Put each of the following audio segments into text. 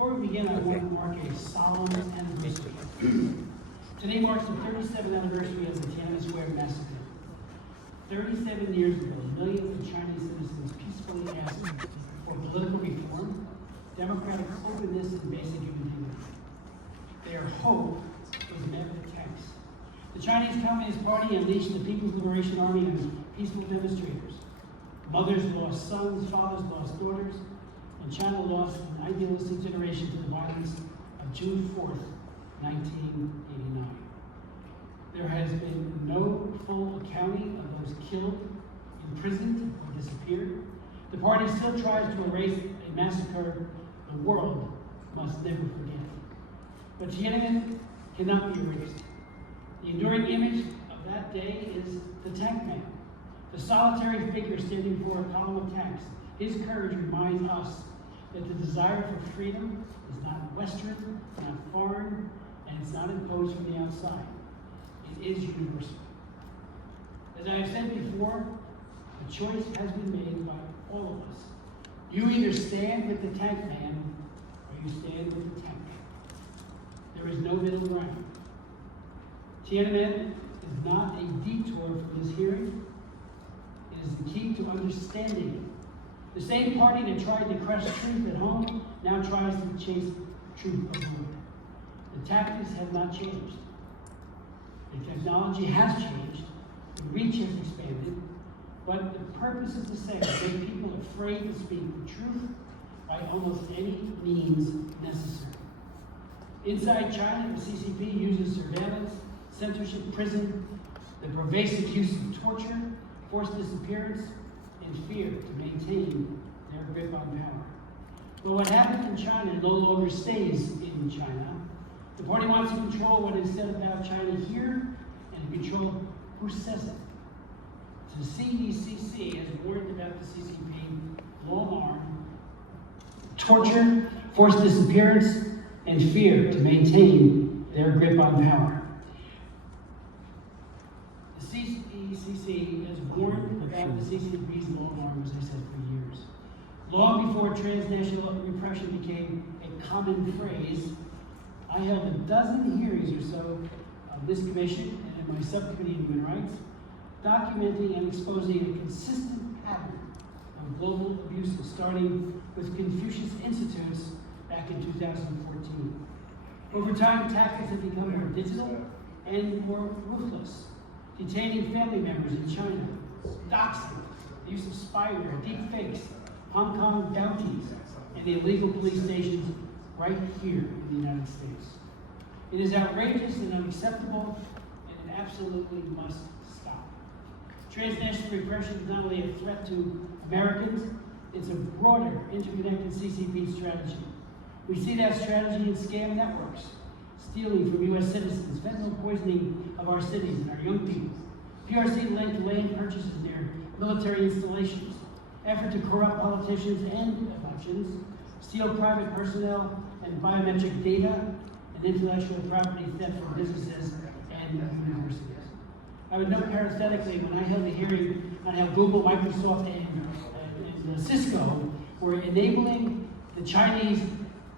Before we begin, I want to mark a solemn anniversary. Today marks the 37th anniversary of the Tiananmen Square massacre. 37 years ago, millions of Chinese citizens peacefully asked for political reform, democratic openness, and basic human dignity. Their hope was met with attacks. The Chinese Communist Party unleashed the People's Liberation Army on peaceful demonstrators. Mothers lost sons, fathers lost daughters, and China lost an idealistic generation to the violence of June 4th, 1989. There has been no full accounting of those killed, imprisoned, or disappeared. The party still tries to erase a massacre the world must never forget. But Tiananmen cannot be erased. The enduring image of that day is the tank man, the solitary figure standing before a column of tanks. His courage reminds us that the desire for freedom is not Western, not foreign, and it's not imposed from the outside. It is universal. As I have said before, a choice has been made by all of us. You either stand with the tank man or you stand with the tank. There is no middle ground. Tiananmen is not a detour from this hearing. It is the key to understanding it. The same party that tried to crush truth at home now tries to chase truth abroad. The tactics have not changed. The technology has changed. The reach has expanded. But the purpose is the same: to make people afraid to speak the truth by almost any means necessary. Inside China, the CCP uses surveillance, censorship, prison, the pervasive use of torture, forced disappearance, and fear to maintain their grip on power. But what happens in China no longer stays in China. The party wants to control what is said about China here and control who says it. The CECC has warned about the CCP long arm, torture, forced disappearance, and fear to maintain their grip on power. The CECC has warned about the CCP's long arm, as I said, for years. Long before transnational repression became a common phrase, I held a dozen hearings or so of this commission and in my subcommittee on human rights, documenting and exposing a consistent pattern of global abuses, starting with Confucius Institutes back in 2014. Over time, tactics have become more digital and more ruthless, detaining family members in China, doxing, the use of spyware, deep fakes, Hong Kong bounties, and illegal police stations right here in the United States. It is outrageous and unacceptable, and it absolutely must stop. Transnational repression is not only a threat to Americans, it's a broader, interconnected CCP strategy. We see that strategy in scam networks, stealing from U.S. citizens, fentanyl poisoning of our cities and our young people, PRC-linked land purchases near military installations, effort to corrupt politicians and elections, steal private personnel and biometric data, and intellectual property theft from businesses and universities. I would note parenthetically, when I held a hearing on how Google, Microsoft, and Cisco were enabling the Chinese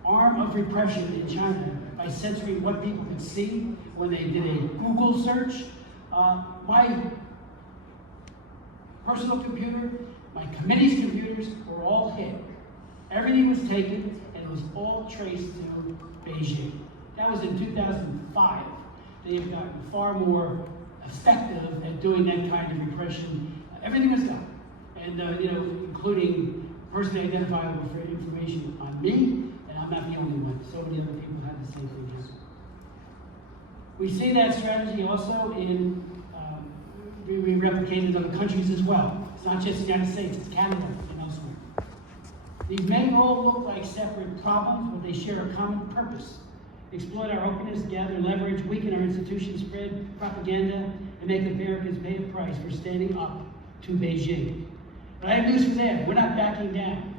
arm of repression in China by censoring what people could see when they did a Google search, my personal computer, my committee's computers were all hit. Everything was taken, and it was all traced to Beijing. That was in 2005. They have gotten far more effective at doing that kind of repression. Everything was done, and including personally identifiable information on me, and I'm not the only one. So many other people had the same thing happen. We see that strategy also in we replicate it in other countries as well. It's not just the United States; it's Canada and elsewhere. These may all look like separate problems, but they share a common purpose: exploit our openness, gather leverage, weaken our institutions, spread propaganda, and make Americans pay a price for standing up to Beijing. But I have news for them. We're not backing down.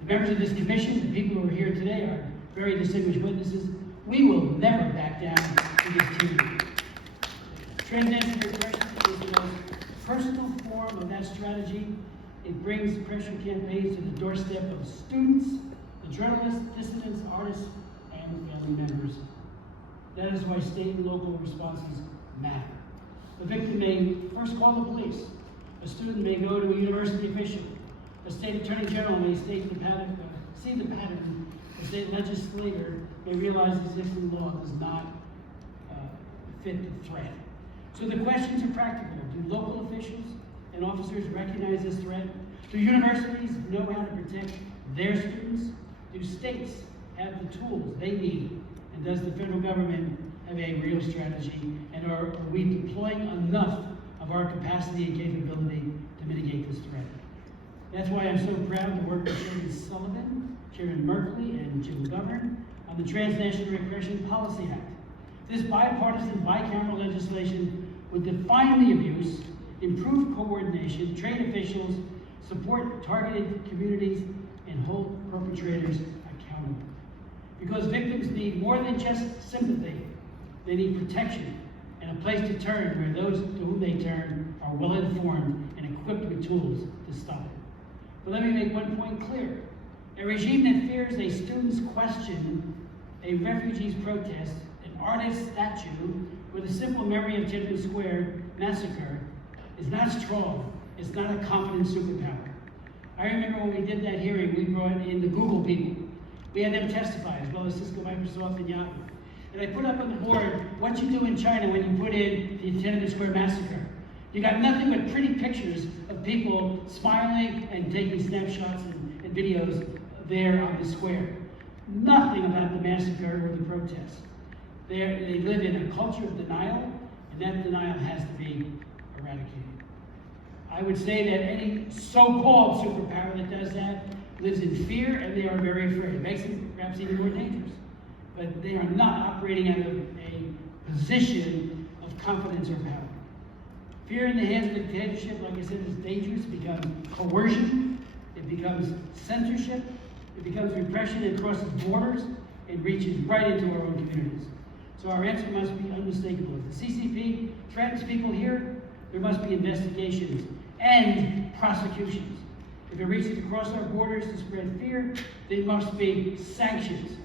The members of this commission, the people who are here today, are very distinguished witnesses. We will never back down to this tyranny. Transnational repression is the most personal form of that strategy. It brings pressure campaigns to the doorstep of students, the journalists, dissidents, artists, survivors and family members. That is why state and local responses matter. The victim may first call the police. A student may go to a university official. A state attorney general may see the pattern. A state legislator may realize existing law does not fit the threat. So the questions are practical. Do local officials and officers recognize this threat? Do universities know how to protect their students? Do states have the tools they need? And does the federal government have a real strategy? And are we deploying enough of our capacity and capability to mitigate this threat? That's why I'm so proud to work with Chairman Sullivan, Chairman Merkley, and Jim Govern on the Transnational Repression Policy Act. This bipartisan, bicameral legislation would define the abuse, improve coordination, train officials, support targeted communities, and hold perpetrators accountable. Because victims need more than just sympathy. They need protection and a place to turn where those to whom they turn are well informed and equipped with tools to stop it. But let me make one point clear. A regime that fears a student's question, a refugee's protest, an artist's statue, or the simple memory of Tiananmen Square massacre is not strong. It's not a confident superpower. I remember when we did that hearing, we brought in the Google people. We had them testify, as well as Cisco, Microsoft, and Yahoo. And I put up on the board what you do in China when you put in the Tiananmen Square massacre. You got nothing but pretty pictures of people smiling and taking snapshots and videos there on the square. Nothing about the massacre or the protests. They live in a culture of denial, and that denial has to be eradicated. I would say that any so-called superpower that does that lives in fear, and they are very afraid. It makes them perhaps even more dangerous. But they are not operating out of a position of confidence or power. Fear in the hands of the dictatorship, like I said, is dangerous. It becomes coercion. It becomes censorship. It becomes repression. It crosses borders. It reaches right into our own communities. So our answer must be unmistakable. If the CCP threatens people here, there must be investigations and prosecutions. If it reaches across our borders to spread fear, there must be sanctions.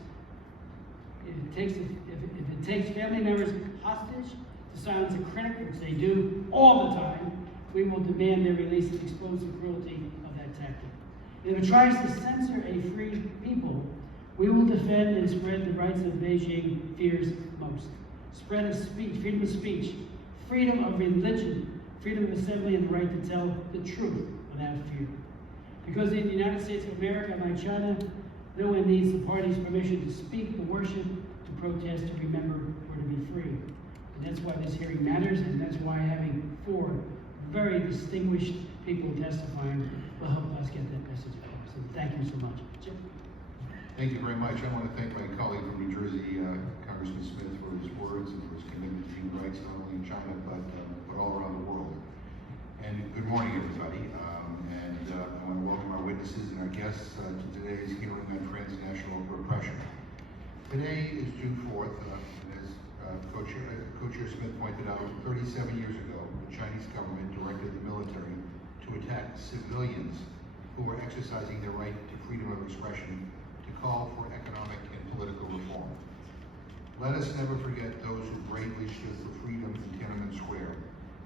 If it takes family members hostage to silence a critic, which they do all the time, we will demand their release and expose the cruelty of that tactic. If it tries to censor a free people, we will defend and spread the rights of Beijing fears most. Spread of speech, freedom of speech, freedom of religion, freedom of assembly, and the right to tell the truth without fear. Because in the United States of America, like China, no one needs the party's permission to speak, to worship, to protest, to remember, or to be free. And that's why this hearing matters, and that's why having 4 very distinguished people testifying will help us get that message across. So thank you so much. Jim? Thank you very much. I want to thank my colleague from New Jersey, Congressman Smith, for his words and for his commitment to human rights, not only in China, but all around the world. And good morning, everybody. I want to welcome our witnesses and our guests to today's hearing on transnational repression. Today is June 4th, and as Co-Chair Smith pointed out, 37 years ago, the Chinese government directed the military to attack civilians who were exercising their right to freedom of expression to call for economic and political reform. Let us never forget those who bravely stood for freedom in Tiananmen Square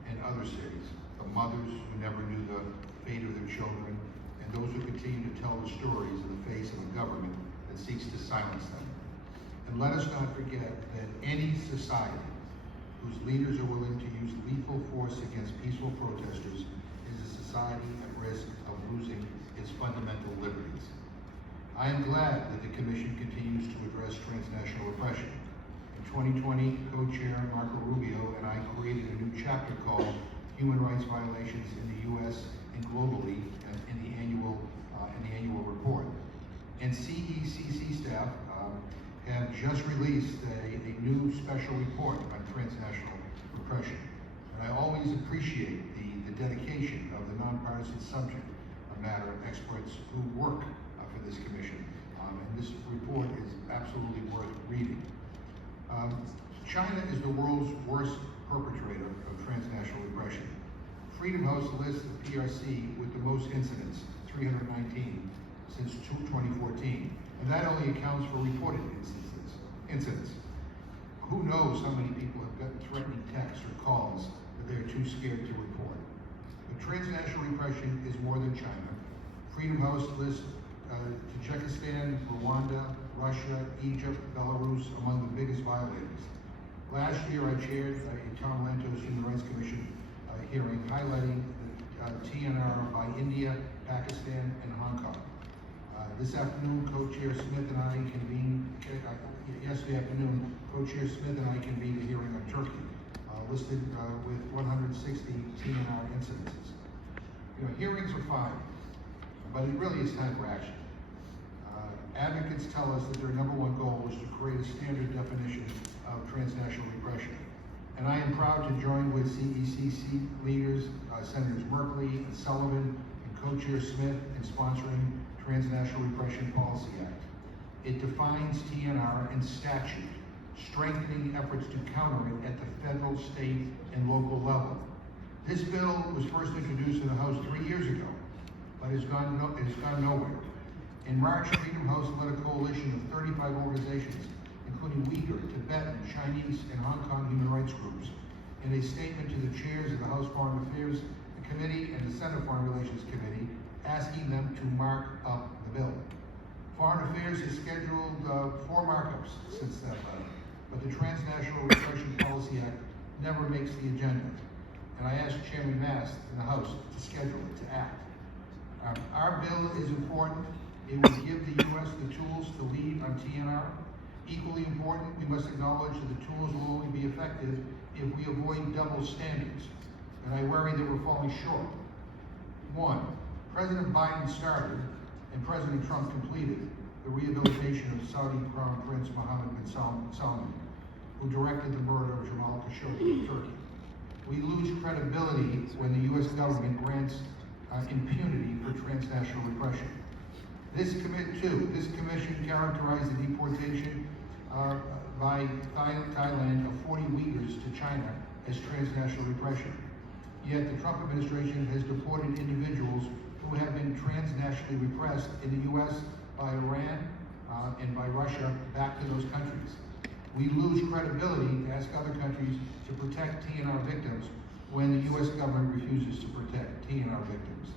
and other cities, the mothers who never knew the fate of their children, and those who continue to tell the stories in the face of a government that seeks to silence them. And let us not forget that any society whose leaders are willing to use lethal force against peaceful protesters is a society at risk of losing its fundamental liberties. I am glad that the Commission continues to address transnational repression. In 2020, Co-Chair Marco Rubio and I created a new chapter called Human Rights Violations in the U.S. and Globally in the annual report. And CECC staff have just released a new special report on transnational repression. And I always appreciate the dedication of the nonpartisan subject matter experts who work for this commission. And this report is absolutely worth reading. China is the world's worst perpetrator of transnational repression. Freedom House lists the PRC with the most incidents, 319, since 2014. and that only accounts for reported incidents. Who knows how many people have gotten threatening texts or calls that they're too scared to report. But transnational repression is more than China. Freedom House lists Tajikistan, Rwanda, Russia, Egypt, Belarus among the biggest violators. Last year, I chaired a Tom Lantos Human Rights Commission hearing highlighting the TNR by India, Pakistan, and Hong Kong. This afternoon, Co-Chair Smith and I convened, yesterday afternoon, Co-Chair Smith and I convened a hearing on Turkey, listed with 160 TNR incidences. You know, hearings are fine, but it really is time for action. Advocates tell us that their number one goal is to create a standard definition of transnational repression. And I am proud to join with CECC leaders, Senators Merkley and Sullivan, and Co-Chair Smith in sponsoring Transnational Repression Policy Act. It defines TNR in statute, strengthening efforts to counter it at the federal, state, and local level. This bill was first introduced in the House 3 years ago, but it's gone nowhere. In March, Freedom House led a coalition of 35 organizations, including Uyghur, Tibetan, Chinese, and Hong Kong human rights groups, in a statement to the chairs of the House Foreign Affairs Committee and the Senate Foreign Relations Committee, asking them to mark up the bill. Foreign Affairs has scheduled 4 markups since that letter, but the Transnational Repression Policy Act never makes the agenda. And I asked Chairman Mast in the House to schedule it, to act. Our bill is important. It will give the U.S. the tools to lead on TNR. Equally important, we must acknowledge that the tools will only be effective if we avoid double standards. And I worry that we're falling short. 1, President Biden started and President Trump completed the rehabilitation of Saudi Crown Prince Mohammed bin Salman, who directed the murder of Jamal Khashoggi in Turkey. We lose credibility when the U.S. government grants impunity for transnational repression. This commission characterized the deportation by Thailand of 40 Uyghurs to China as transnational repression. Yet the Trump administration has deported individuals who have been transnationally repressed in the U.S. by Iran and by Russia back to those countries. We lose credibility to ask other countries to protect TNR victims when the U.S. government refuses to protect TNR victims.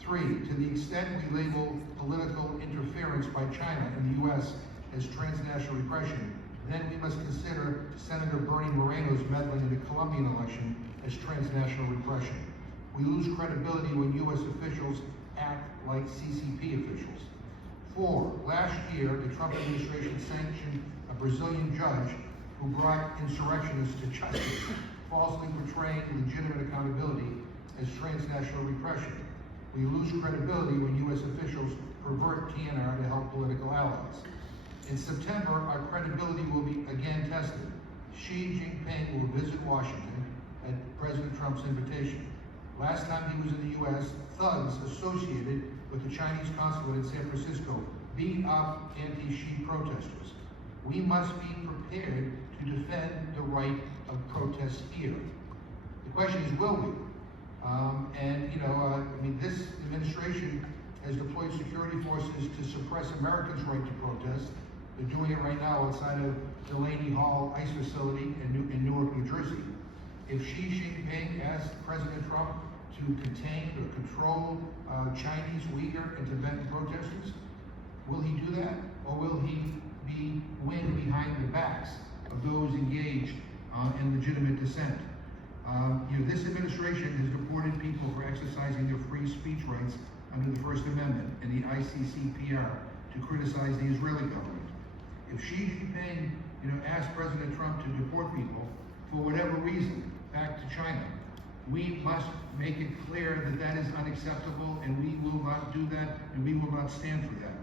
3, to the extent we label political interference by China in the U.S. as transnational repression, then we must consider Senator Bernie Moreno's meddling in the Colombian election as transnational repression. We lose credibility when U.S. officials act like CCP officials. 4, last year, the Trump administration sanctioned a Brazilian judge who brought insurrectionists to justice, falsely portraying legitimate accountability as transnational repression. We lose credibility when U.S. officials pervert TNR to help political allies. In September, our credibility will be again tested. Xi Jinping will visit Washington at President Trump's invitation. Last time he was in the U.S., thugs associated with the Chinese consulate in San Francisco beat up anti-Xi protesters. We must be prepared to defend the right of protest here. The question is, will we? This administration has deployed security forces to suppress Americans' right to protest. They're doing it right now outside of Delaney Hall ICE facility in Newark, New Jersey. If Xi Jinping asks President Trump to contain or control Chinese, Uyghur, and Tibetan protesters, will he do that? Or will he win behind the backs of those engaged in legitimate dissent? This administration has deported people for exercising their free speech rights under the First Amendment and the ICCPR to criticize the Israeli government. If Xi Jinping, asks President Trump to deport people for whatever reason back to China, we must make it clear that that is unacceptable, and we will not do that, and we will not stand for that.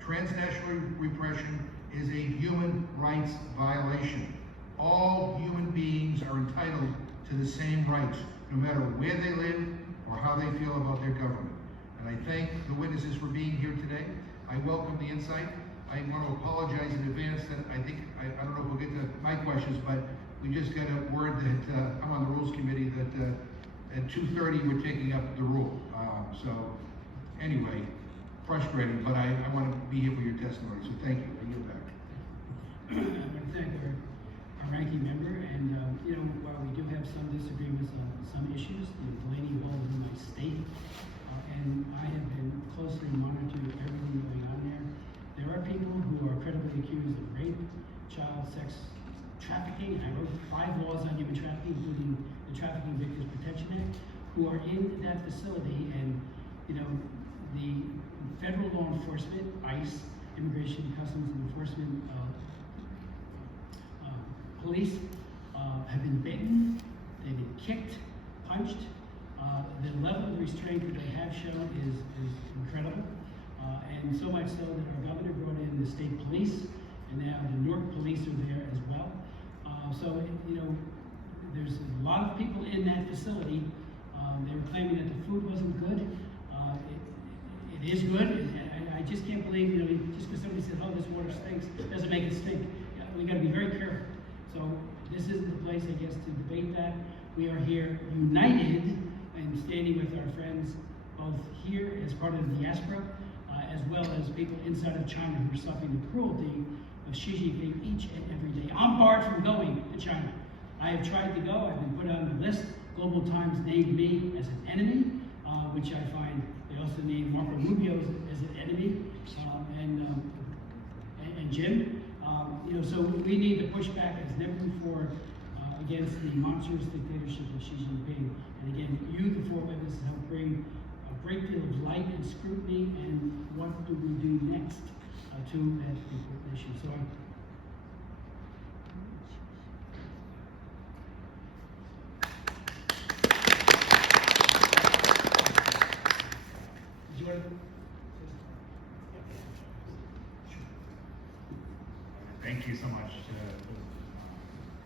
Transnational repression is a human rights violation. All human beings are entitled to the same rights, no matter where they live or how they feel about their government. And I thank the witnesses for being here today. I welcome the insight. I want to apologize in advance that I don't know if we'll get to my questions, but we just got a word that I'm on the Rules Committee that at 2:30 we're taking up the rule. So anyway, frustrating, but I want to be here for your testimony, so thank you. I yield back. I want to thank our ranking member, and while we do have some disagreements on some issues, Delaney Hall is in my state, and I have been closely monitoring everything going on there. There are people who are credibly accused of rape, child sex trafficking, and I wrote 5 laws on human trafficking, including the Trafficking Victims Protection Act, who are in that facility, and the federal law enforcement, ICE, Immigration, Customs Enforcement, police have been beaten, they've been kicked, punched. The level of restraint that they have shown is incredible, and so much so that our governor brought in the state police, and now the Newark police are there as well. There's a lot of people in that facility. They were claiming that the food wasn't good. It is good. I just can't believe, just because somebody said, oh, this water stinks, doesn't make it stink. We got to be very careful. So this isn't the place, I guess, to debate that. We are here united and standing with our friends both here as part of the diaspora, as well as people inside of China who are suffering the cruelty of Xi Jinping each and every day. I'm barred from going to China. I have tried to go. I've been put on the list. Global Times named me as an enemy, which I find they also named Marco Rubio as an enemy, and Jim. So we need to push back as never before against the monstrous dictatorship of Xi Jinping. And again, you, the 4 witnesses, help bring a great deal of light and scrutiny, and what do we do next to that important issue. So Thank you so much to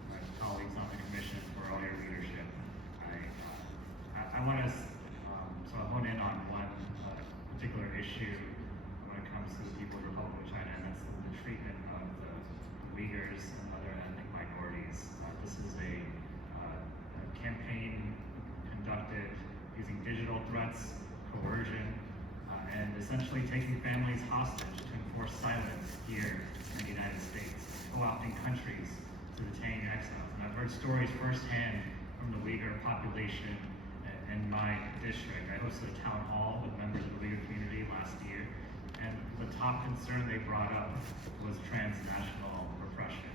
my colleagues on the commission for all your leadership. I want to hone in on one particular issue when it comes to the people of the Republic of China, and that's the treatment of the Uyghurs and other ethnic minorities. This is a campaign conducted using digital threats, coercion, and essentially taking families hostage to enforce silence here in the United States, co-opting countries to detain exiles. And I've heard stories firsthand from the Uyghur population in my district. I hosted a town hall with members of the Uyghur community last year, and the top concern they brought up was transnational repression.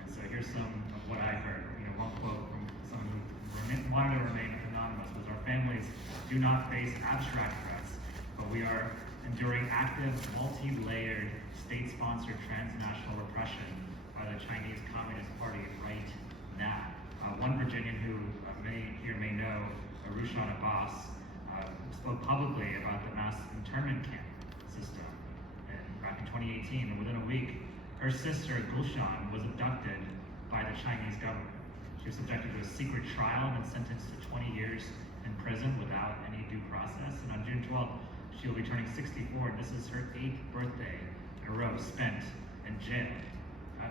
And so here's some of what I heard. One quote from someone who wanted to remain anonymous was, "Our families do not face abstract threats, but we are enduring active, multi-layered, state-sponsored transnational repression by the Chinese Communist Party right now." One Virginian who many here may know, Rushan Abbas, spoke publicly about the mass internment camp system back in 2018, and within a week, her sister Gulshan was abducted by the Chinese government. She was subjected to a secret trial and sentenced to 20 years in prison without any due process. And on June 12th, she'll be turning 64, and this is her 8th birthday in a row spent in jail.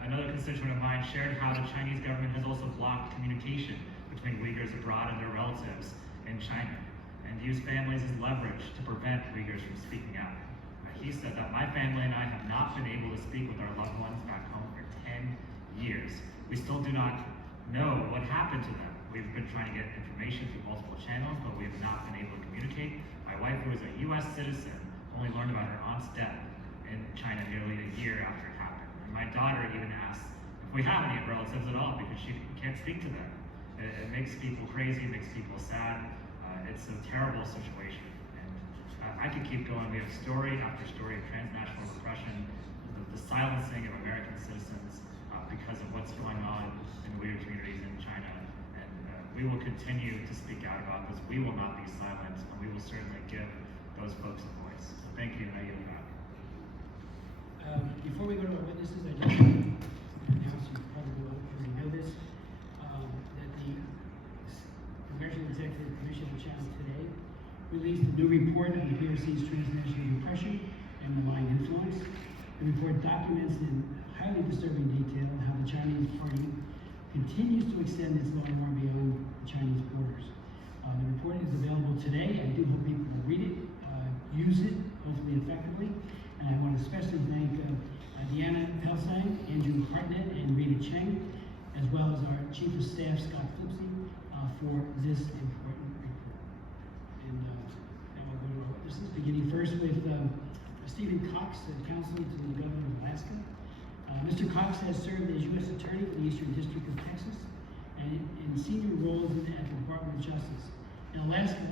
Another constituent of mine shared how the Chinese government has also blocked communication between Uyghurs abroad and their relatives in China, and used families as leverage to prevent Uyghurs from speaking out. He said that my family and I have not been able to speak with our loved ones back home for 10 years. We still do not know what happened to them. We've been trying to get information through multiple channels, but we have not been able to communicate. My wife, who is a U.S. citizen, only learned about her aunt's death in China nearly a year after it happened. And my daughter even asked if we have any relatives at all because she can't speak to them. It makes people crazy, it makes people sad. It's a terrible situation. And I could keep going. We have story after story of transnational repression, the silencing of American citizens because of what's going on in Uyghur communities in China. And we will continue to speak out about this. We will not be silent, and we will certainly give those folks a voice. So thank you, and I yield back. Before we go to our witnesses, I just want to announce, you probably already know this, that the Congressional-Executive Commission on China today released a new report on the PRC's transnational repression and malign influence. The report documents in highly disturbing detail how the Chinese party continues to extend its law and order beyond the Chinese borders. The report is available today. I do hope people will read it. use it hopefully effectively. And I want to especially thank Deanna Pelsang, Andrew Hartnett, and Rita Cheng, as well as our Chief of Staff, Scott Flipsy, for this important report. And now I'll go to our witnesses, beginning first with Stephen Cox, Counselor to the Governor of Alaska. Mr. Cox has served as U.S. Attorney for the Eastern District of Texas and in senior roles at the Department of Justice. In Alaska,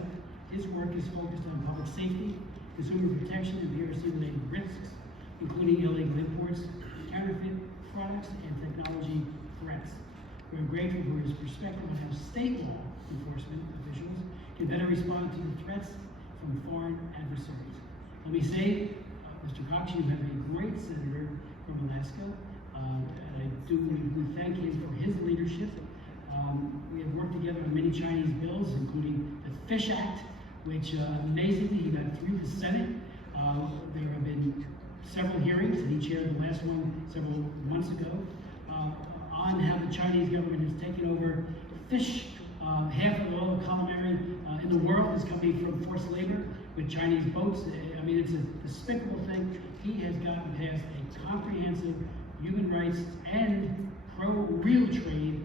his work is focused on public safety, consumer protection, and PRC-related risks, including illegal imports, counterfeit products, and technology threats. We're grateful for his perspective on how state law enforcement officials can better respond to the threats from foreign adversaries. Let me say, Mr. Cox, you have a great senator from Alaska, and we thank him for his leadership. We have worked together on many Chinese bills, including the Fish Act, which amazingly he got through the Senate. There have been several hearings, and he chaired the last one several months ago, on how the Chinese government has taken over fish. Half of all the calamari in the world is coming from forced labor with Chinese boats. I mean, it's a despicable thing. He has gotten past a comprehensive human rights and pro-real trade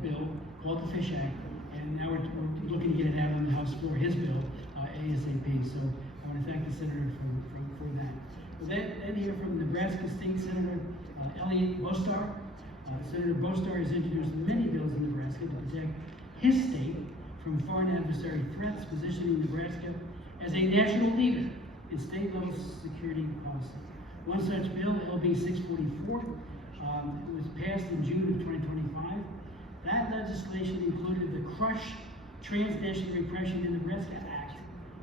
bill called the Fish Act, and now we're looking to get it out on the House floor, his bill, ASAP. So I want to thank the senator for that. We'll then hear from Nebraska State Senator Elliot Bostar. Senator Bostar has introduced many bills in Nebraska to protect his state from foreign adversary threats, positioning Nebraska as a national leader in state-level security policy. One such bill, LB 644, was passed in June of 2025. That legislation included the Crush Transnational Repression in Nebraska Act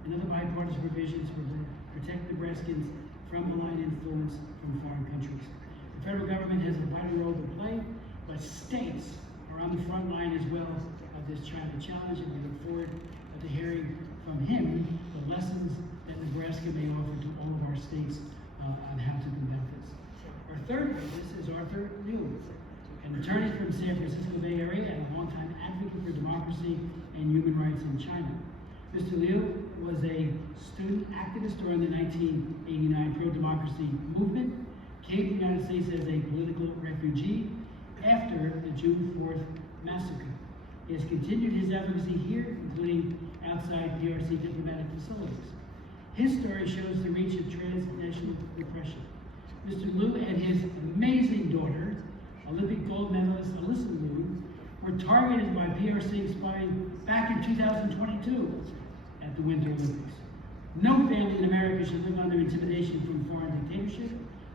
and other bipartisan provisions to protect Nebraskans from malign influence from foreign countries. The federal government has a vital role to play, but states are on the front line as well of this China challenge, and we look forward to hearing from him the lessons that Nebraska may offer to all of our states on how to combat this. Our third witness is Arthur Liu, an attorney from San Francisco Bay Area and a longtime advocate for democracy and human rights in China. Mr. Liu was a student activist during the 1989 pro-democracy movement, came to the United States as a political refugee after the June 4th massacre. He has continued his advocacy here, including outside PRC diplomatic facilities. His story shows the reach of transnational repression. Mr. Liu and his amazing daughter, Olympic gold medalist Alyssa Liu, were targeted by PRC spying back in 2022 at the Winter Olympics. No family in America should live under intimidation from foreign dictatorship.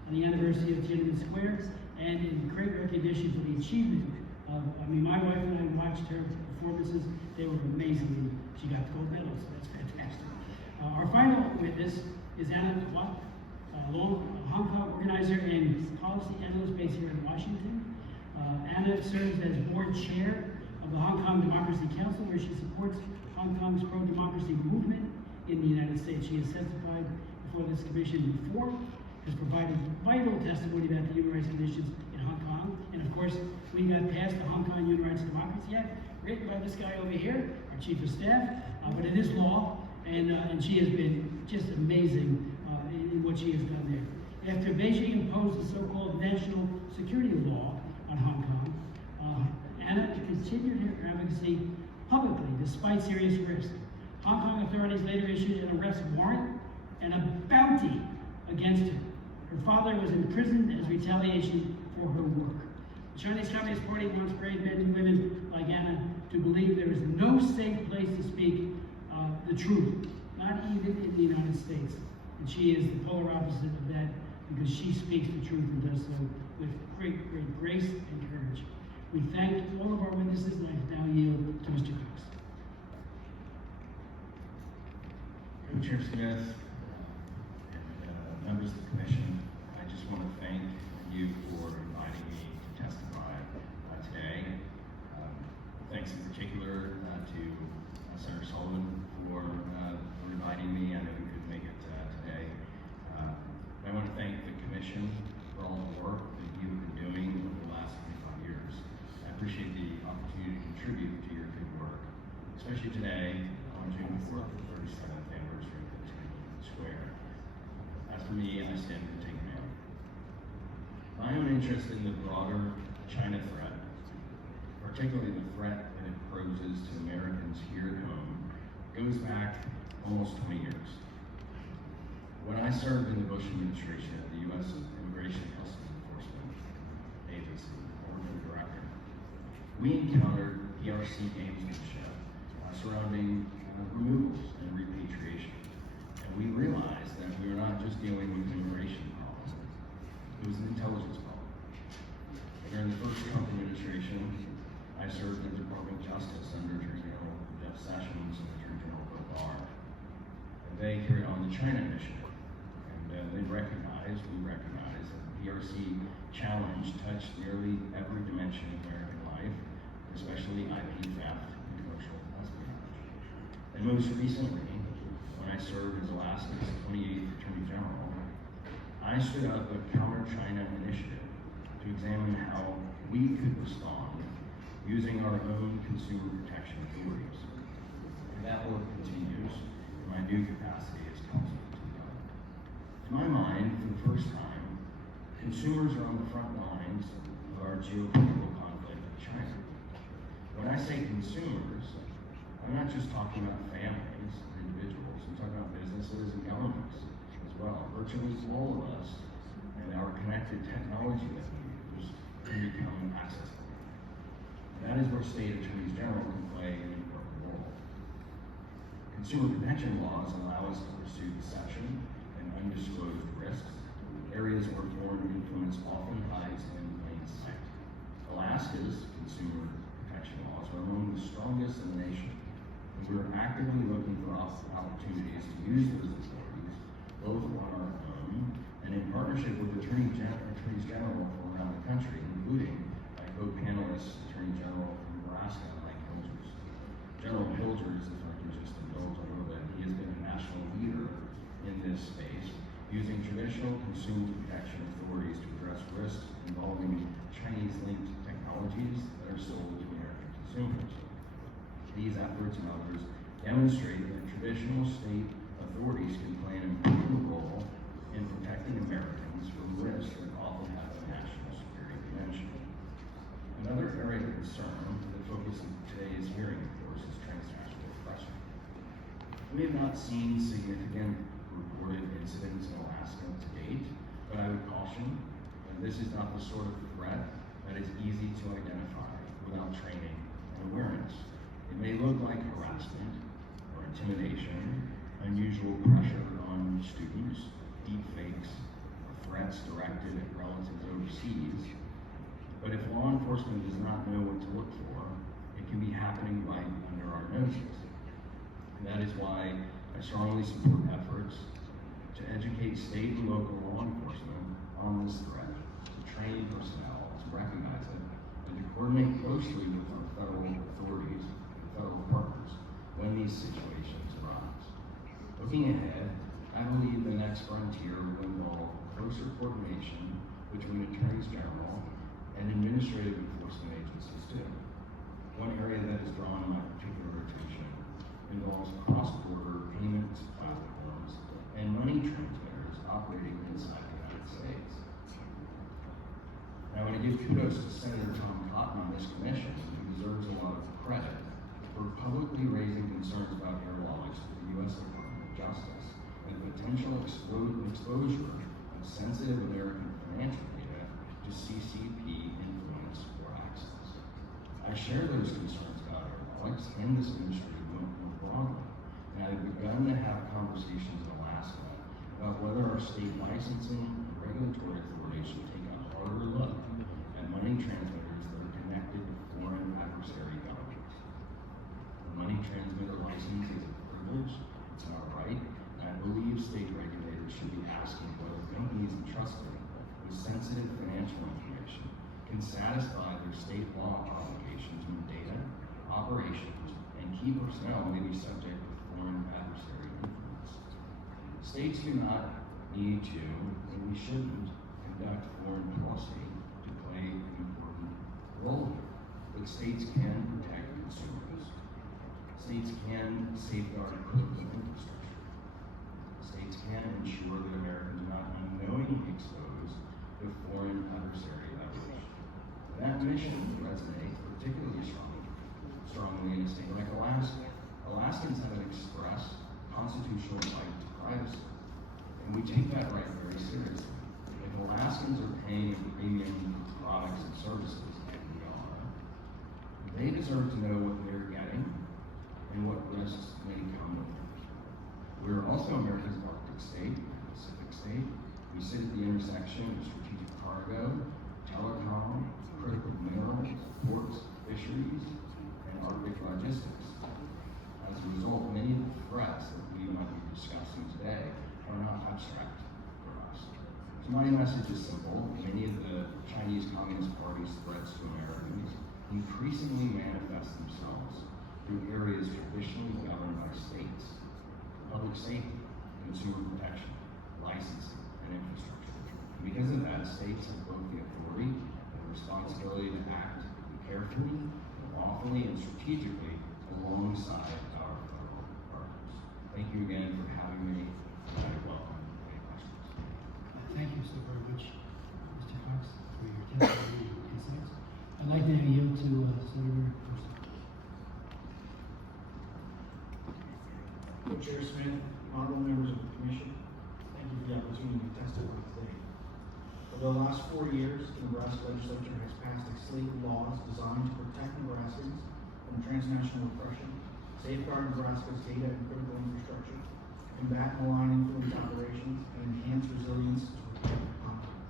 On the anniversary of Tiananmen Square, and in great recognition for the achievement of, my wife and I watched her performances. They were amazing. She got gold medals, so that's fantastic. Our final witness is Anna Kwok, Hong Kong organizer and policy analyst based here in Washington. Anna serves as board chair of the Hong Kong Democracy Council, where she supports Hong Kong's pro-democracy movement in the United States. She has testified before this commission before, has provided vital testimony about the human rights conditions in Hong Kong. And of course, we got past the Hong Kong Human Rights and Democracy Act, written by this guy over here, our chief of staff, but it is law, and she has been just amazing in what she has done there. After Beijing imposed the so-called national security law on Hong Kong, Anna continued her advocacy publicly despite serious risks. Hong Kong authorities later issued an arrest warrant and a bounty against her. Her father was imprisoned as retaliation for her work. The Chinese Communist Party wants brave men and women like Anna to believe there is no safe place to speak the truth, not even in the United States. And she is the polar opposite of that, because she speaks the truth and does so with great grace and courage. We thank all of our witnesses, and I now yield to Mr. Cox. Chair Smith, and members of the commission, I just want to thank you for inviting me to testify today. Thanks in particular to Senator Sullivan for inviting me. I know you couldn't make it today. I want to thank the commission for all the work that you've been doing over the last 25 years. I appreciate the opportunity to contribute to your good work, especially today on June 4th, the 37th anniversary of the square. As for me, I stand for take man. My own interest in the broader China threat, particularly the threat that it poses to Americans here at home, goes back almost 20 years. When I served in the Bush administration at the U.S. Immigration and Customs Enforcement Agency, or director, we encountered PRC gamesmanship surrounding removals and repatriation. And we realized that we were not just dealing with an immigration problem, it was an intelligence problem. During the first Trump administration, I served in the Department of Justice under Attorney General Jeff Sessions and Attorney General Bill Barr. And they carried on the China initiative. And we recognized that the PRC challenge touched nearly every dimension of American life, especially IP theft and commercial espionage. And most recently, when I served as Alaska's 28th Attorney General, I stood up a counter-China initiative to examine how we could respond using our own consumer protection authorities. And that work continues in my new capacity as counsel to the government. To my mind, for the first time, consumers are on the front lines of our geopolitical conflict with China. When I say consumers, I'm not just talking about families or individuals, I'm talking about businesses and governments as well. Virtually all of us and our connected technology that we use can become accessible. That is where state attorneys general can play an important role. Consumer protection laws allow us to pursue deception and undisclosed risks, areas where foreign influence often hides in plain sight. Alaska's consumer protection laws are among the strongest in the nation, and we're actively looking for opportunities to use those authorities, both on our own and in partnership with attorneys general from around the country, including my co-panelist, Attorney General from Nebraska, Mike Hilgers. General Hilgers, if I can just indulge a little bit, he has been a national leader in this space, using traditional consumer protection authorities to address risks involving Chinese-linked technologies that are sold to American consumers. These efforts and others demonstrate that traditional state authorities can play an important role in protecting Americans from risks that often have a national security dimension. Another area of concern, the focus of today's hearing, of course, is transnational repression. We have not seen significant reported incidents in Alaska to date, but I would caution that this is not the sort of threat that is easy to identify without training and awareness. It may look like harassment or intimidation, unusual pressure on students, deep fakes, or threats directed at relatives overseas. But if law enforcement does not know what to look for, it can be happening right under our noses. And that is why I strongly support efforts to educate state and local law enforcement on this threat, to train personnel to recognize it, and to coordinate closely with our federal authorities and federal partners when these situations arise. Looking ahead, I believe the next frontier will involve closer coordination between attorneys general and administrative enforcement agencies too. One area that has drawn my particular attention involves cross-border payments platforms and money transmitters operating inside the United States. Now, I want to give kudos to Senator Tom Cotton on this commission, who deserves a lot of credit for publicly raising concerns about air logs to the U.S. Department of Justice and the potential exposure of sensitive American financial data to CCP influence or access. I share those concerns about air logs and this administrative movement more broadly, and I've begun to have conversations in Alaska about whether our state licensing and regulatory authorities should take a harder look at money transmitters that are connected to foreign adversary governments. The money transmitter license is a privilege, it's not a right, and I believe state regulators should be asking whether companies entrusted with sensitive financial information can satisfy their state law obligations when data, operations, and key personnel may be subject to foreign adversary influence. States do not need to, and we shouldn't, conduct foreign policy to play an important role here. But states can protect consumers. States can safeguard critical infrastructure. States States can ensure that Americans are not unknowingly exposed to foreign adversary leverage. That mission resonates particularly strongly in a state like Alaska. Alaskans have an express constitutional right to privacy, and we take that right very seriously. If Alaskans are paying a premium for products and services, and we are, they deserve to know what they're getting and what risks may come with it. We're also America's Arctic state, Pacific state. We sit at the intersection of strategic cargo, telecom, critical minerals, ports, fisheries, and Arctic logistics. As a result, many of the threats that we might be discussing today are not abstract for us. So my message is simple. Many of the Chinese Communist Party's threats to Americans increasingly manifest themselves through areas traditionally governed by states: public safety, consumer protection, licensing, and infrastructure. And because of that, states have both the authority and the responsibility to act carefully, lawfully, and strategically alongside our federal partners. Thank you again for having me, and I welcome any questions. Thank you so very much, Mr. Cox, for your testimony and insights. I'd like to yield to Senator Person. Chair Smith, honorable members of the commission, thank you for the opportunity to testify today. Over the last 4 years, the Nebraska legislature has passed a slate of laws designed to protect Nebraskans from transnational repression, safeguard Nebraska's data and critical infrastructure, combat malign influence operations, and enhance resilience to protect the economy.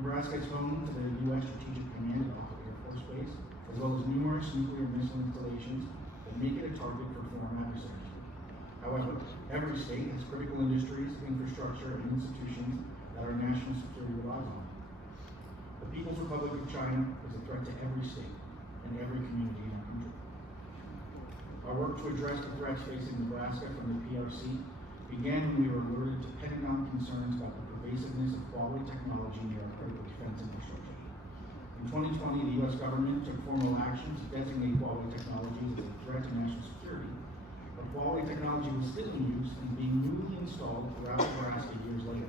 Nebraska is home to the U.S. Strategic Command at Offutt Air Force Base, as well as numerous nuclear missile installations that make it a target for foreign adversaries. However, every state has critical industries, infrastructure, and institutions that our national security relies on. The People's Republic of China is a threat to every state and every community in our country. Our work to address the threats facing Nebraska from the PRC began when we were alerted to Pentagon concerns about the pervasiveness of Huawei technology near our critical defense infrastructure. In 2020, the U.S. government took formal action to designate Huawei technologies as a threat to national security. But Huawei technology was still in use and being newly installed throughout Nebraska years later.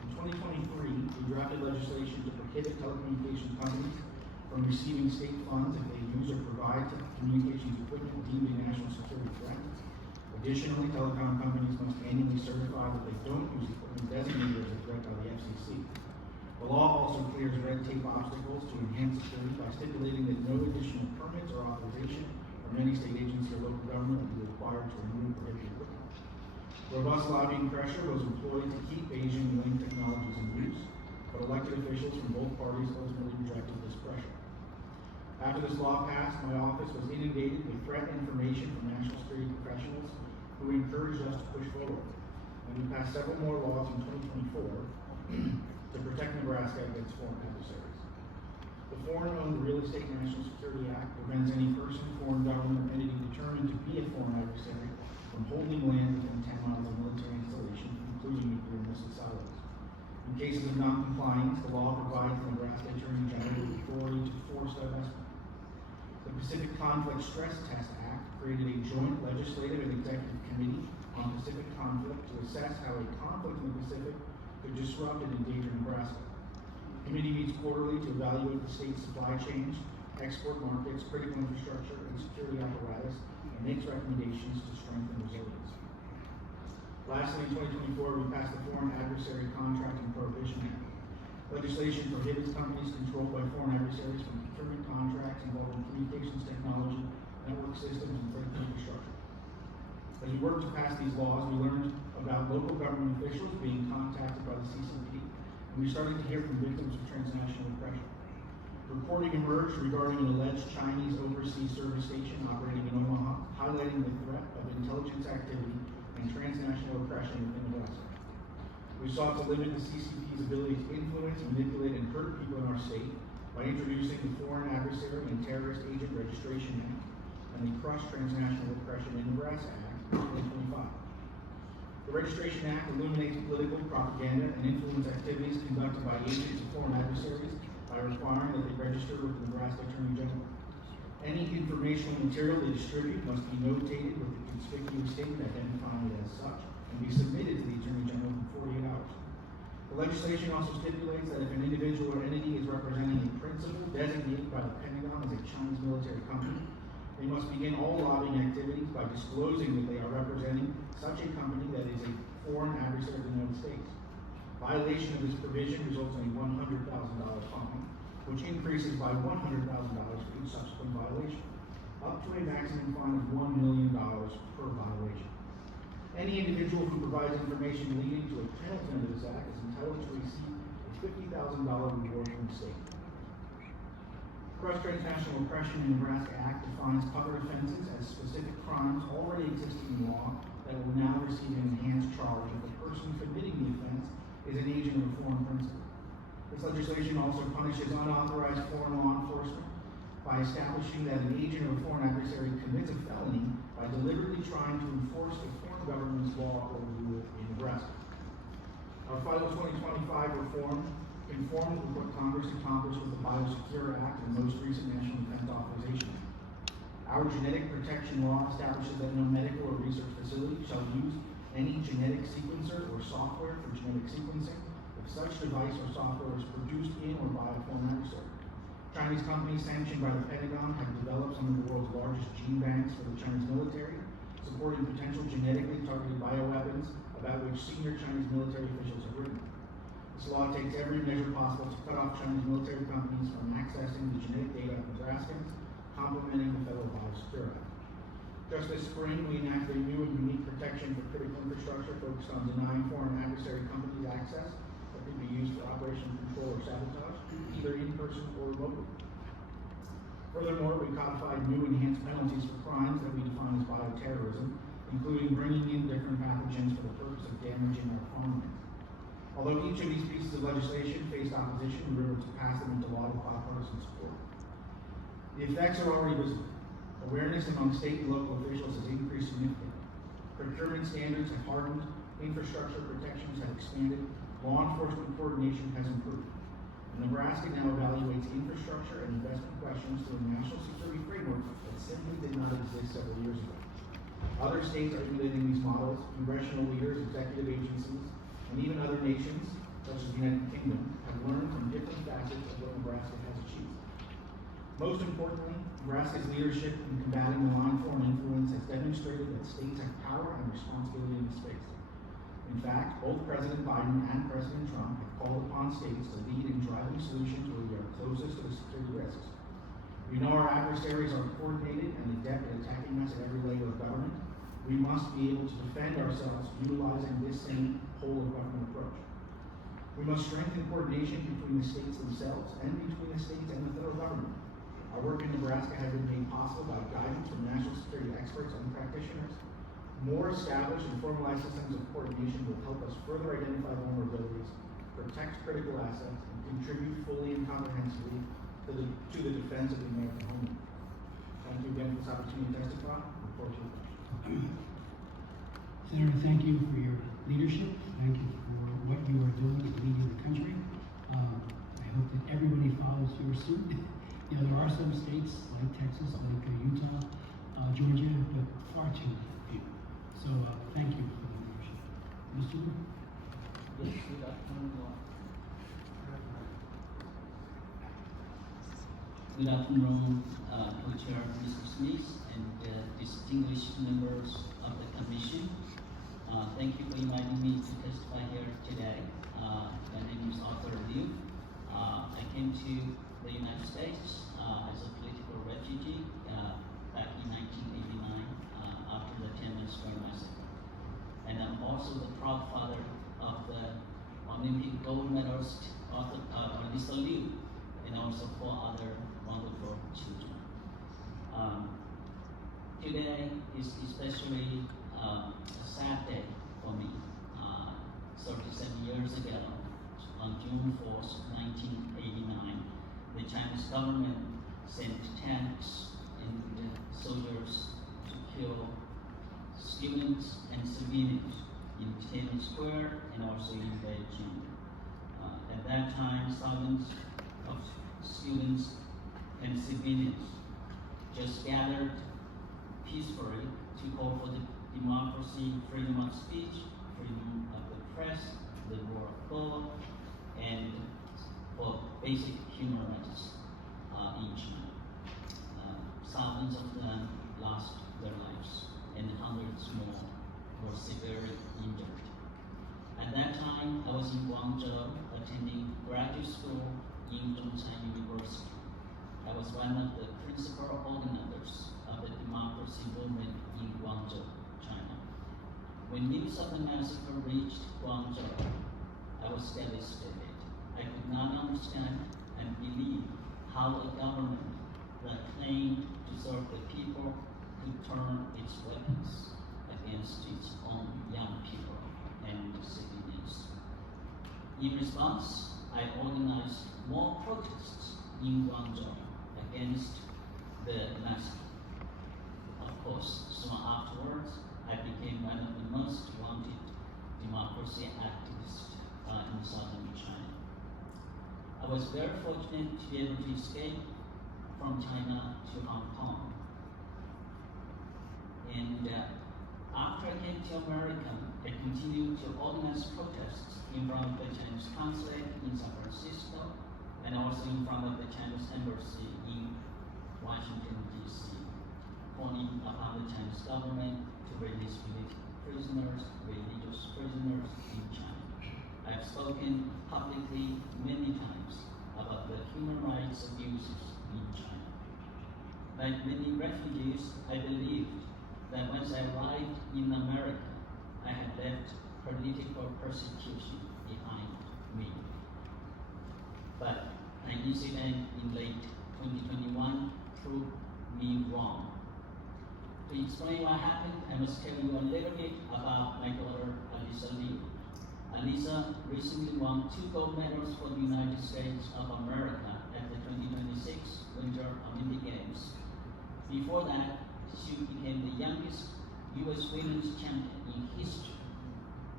In 2023, we drafted legislation to prohibit telecommunications companies from receiving state funds if they use or provide communications equipment deemed a national security threat. Additionally, telecom companies must annually certify that they don't use equipment designated as a threat by the FCC. The law also clears red tape obstacles to enhance security by stipulating that no additional permits or authorization from any state agency or local government will be required to remove prohibited equipment. Robust lobbying pressure was employed to keep Beijing-linked technologies in use, but elected officials from both parties ultimately rejected this pressure. After this law passed, my office was inundated with threat information from national security professionals who encouraged us to push forward. And we passed several more laws in 2024 to protect Nebraska against foreign adversaries. The Foreign-Owned Real Estate National Security Act prevents any person, foreign government, or entity determined to be a foreign adversary from holding land within 10 miles of military installation, including nuclear missile silos. In cases of non-compliance, the law provides the Nebraska Attorney General with authority to force divestment. The Pacific Conflict Stress Test Act created a joint legislative and executive committee on Pacific conflict to assess how a conflict in the Pacific could disrupt and endanger Nebraska. The committee meets quarterly to evaluate the state's supply chains, export markets, critical infrastructure, and security apparatus, and makes recommendations to strengthen resilience. Lastly, in 2024, we passed the Foreign Adversary Contracting Prohibition Act. Legislation prohibits companies controlled by foreign adversaries from procurement contracts involving communications technology, network systems, and critical infrastructure. As we worked to pass these laws, we learned about local government officials being contacted by the CCP, and we started to hear from victims of transnational repression. Reporting emerged regarding an alleged Chinese overseas service station operating in Omaha, highlighting the threat of intelligence activity and transnational repression within Nebraska. We sought to limit the CCP's ability to influence, manipulate, and hurt people in our state by introducing the Foreign Adversary and Terrorist Agent Registration Act and the Crush Transnational Repression in Nebraska Act of 2025. The Registration Act eliminates political, propaganda, and influence activities conducted by agents of foreign adversaries by requiring that they register with the Nebraska Attorney General. Any informational material they distribute must be notated with a conspicuous statement identifying it as such, and be submitted to the Attorney General in 48 hours. The legislation also stipulates that if an individual or entity is representing a principal designated by the Pentagon as a Chinese military company, they must begin all lobbying activities by disclosing that they are representing such a company that is a foreign adversary of the United States. Violation of this provision results in a $100,000 fine, which increases by $100,000 for each subsequent violation, up to a maximum fine of $1 million per violation. Any individual who provides information leading to a penalty under this act is entitled to receive a $50,000 reward from the state. The Transnational Repression in Nebraska Act defines covered offenses as specific crimes already existing in law that will now receive an enhanced charge if the person committing the offense is an agent of a foreign principal. This legislation also punishes unauthorized foreign law enforcement by establishing that an agent of a foreign adversary commits a felony by deliberately trying to enforce a foreign government's law or rule in Nebraska. Our final 2025 reform conformed with what Congress accomplished with the Biosecure Act and the most recent National Defense Authorization Act. Our genetic protection law establishes that no medical or research facility shall use any genetic sequencer or software for genetic sequencing if such device or software is produced in or by a foreign adversary. Chinese companies sanctioned by the Pentagon have developed some of the world's largest gene banks for the Chinese military, supporting potential genetically targeted bioweapons about which senior Chinese military officials have written. This law takes every measure possible to cut off Chinese military companies from accessing the genetic data of Nebraskans, complementing the federal Biosecure Act. Just this spring, we enacted a new and unique protection for critical infrastructure focused on denying foreign adversary companies access that could be used for operational control or sabotage, either in person or remotely. Furthermore, we codified new enhanced penalties for crimes that we define as bioterrorism, including bringing in different pathogens for the purpose of damaging our farmland. Although each of these pieces of legislation faced opposition, we were able to pass them into law with bipartisan support. The effects are already visible. Awareness among state and local officials has increased significantly. Procurement standards have hardened, infrastructure protections have expanded, law enforcement coordination has improved. And Nebraska now evaluates infrastructure and investment questions through a national security framework that simply did not exist several years ago. Other states are emulating these models. Congressional leaders, executive agencies, and even other nations, such as the United Kingdom, have learned from different facets of what Nebraska has achieved. Most importantly, Nebraska's leadership in combating malign foreign influence has demonstrated that states have power and responsibility in this space. In fact, both President Biden and President Trump have called upon states to lead in driving solutions where we are closest to the security risks. We know our adversaries are coordinated and adept at attacking us at every layer of government. We must be able to defend ourselves utilizing this same whole-of-government approach. We must strengthen coordination between the states themselves and between the states and the federal government. Our work in Nebraska has been made possible by guidance from national security experts and practitioners. More established and formalized systems of coordination will help us further identify vulnerabilities, protect critical assets, and contribute fully and comprehensively to the defense of the American homeland. Thank you again for this opportunity to testify. I look forward to your questions. Senator, thank you for your leadership. Thank you for what you are doing to lead the country. I hope that everybody follows your suit. You know, there are some states like Texas, like Utah, Georgia, but far too few. So thank you for the leadership. Mr. Liu? Yes, good afternoon. Good afternoon, Co-Chair Mr. Smith and distinguished members of the Commission. Thank you for inviting me to testify here today. My name is Arthur Liu. I came to the United States as a political refugee back in 1989 after the Tiananmen Square massacre. And I'm also the proud father of the Olympic gold medalist Arthur Liu, and also 4 other wonderful children. Today is especially a sad day for me. 37 years ago, on June 4th, 1989, the Chinese government sent tanks and soldiers to kill students and civilians in Tiananmen Square and also in Beijing. At that time, thousands of students and civilians just gathered peacefully to call for the democracy, freedom of speech, freedom of the press, the rule of law, and for basic human rights in China. Thousands of them lost their lives, and hundreds more were severely injured. At that time, I was in Guangzhou attending graduate school in Zhongshan University. I was one of the principal organizers of the democracy movement in Guangzhou, China. When news of the massacre reached Guangzhou, I was devastated. I could not understand and believe how a government that claimed to serve the people could turn its weapons against its own young people and civilians. In response, I organized more protests in Guangzhou against the massacre. Of course, soon afterwards, I became one of the most wanted democracy activists in southern China. I was very fortunate to be able to escape from China to Hong Kong. And after I came to America, I continued to organize protests in front of the Chinese consulate in San Francisco and also in front of the Chinese embassy in Washington, D.C., calling upon the Chinese government to release political prisoners, religious prisoners in China. I've spoken publicly many times about the human rights abuses in China. Like many refugees, I believed that once I arrived in America, I had left political persecution behind me. But an incident in late 2021 proved me wrong. To explain what happened, I must tell you a little bit about my daughter, Arthur Liu. Alisa recently won 2 gold medals for the United States of America at the 2026 Winter Olympic Games. Before that, she became the youngest U.S. women's champion in history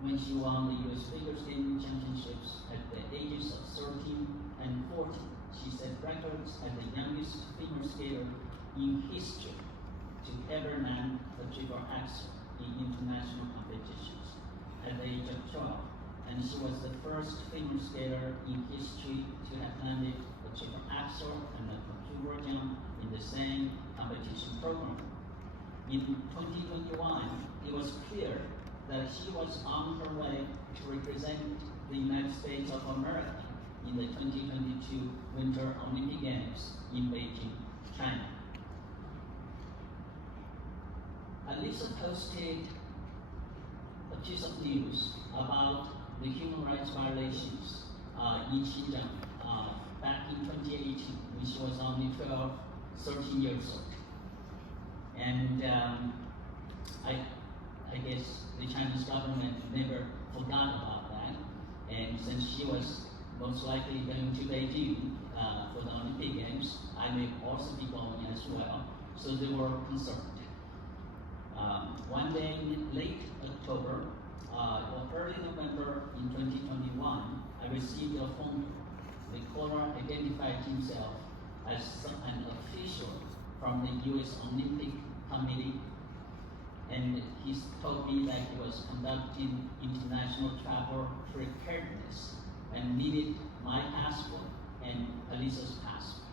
when she won the U.S. figure skating championships at the ages of 13 and 14. She set records as the youngest female skater in history to ever land a triple axel in international competitions at the age of 12. And she was the first female skater in history to have landed a triple axel and a quadruple jump in the same competition program. In 2021, it was clear that she was on her way to represent the United States of America in the 2022 Winter Olympic Games in Beijing, China. Alisa posted a piece of news about the human rights violations in Xinjiang back in 2018 when she was only 13 years old. And I guess the Chinese government never forgot about that. And since she was most likely going to Beijing for the Olympic Games, I may also be going as well. So they were concerned. One day in late October, or early November in 2021, I received a phone call. The caller identified himself as an official from the U.S. Olympic Committee, and he told me that he was conducting international travel preparedness and needed my passport and Alisa's passport.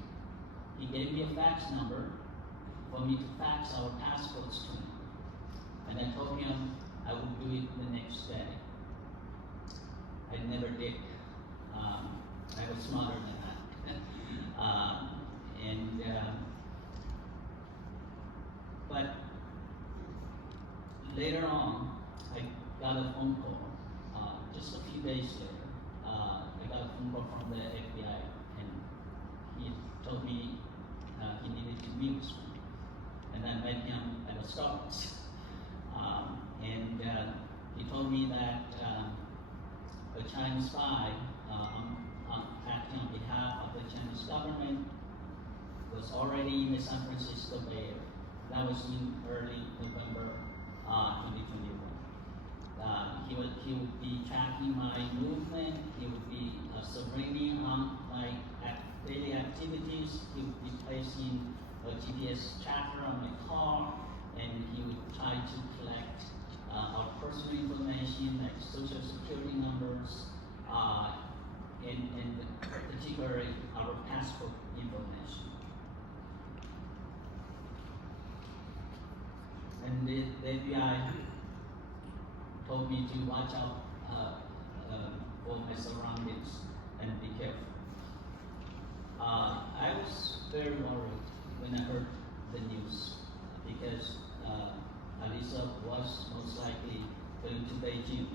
He gave me a fax number for me to fax our passports to him. And I told him I would do it the next day. I never did. I was smarter than that. But later on, I got a phone call. Just a few days later, I got a phone call from the FBI, and he told me he needed to meet with me. And I met him at a Starbucks. He told me that a Chinese spy acting on behalf of the Chinese government was already in the San Francisco Bay Area. That was in early November 2021. He would be tracking my movement. He would be surveilling on my daily activities. He would be placing a GPS tracker on my car, and he would try to collect our personal information like social security numbers, and particularly our passport information. And the FBI told me to watch out for my surroundings and be careful. I was very worried when I heard the news because Alisa was most likely going to Beijing.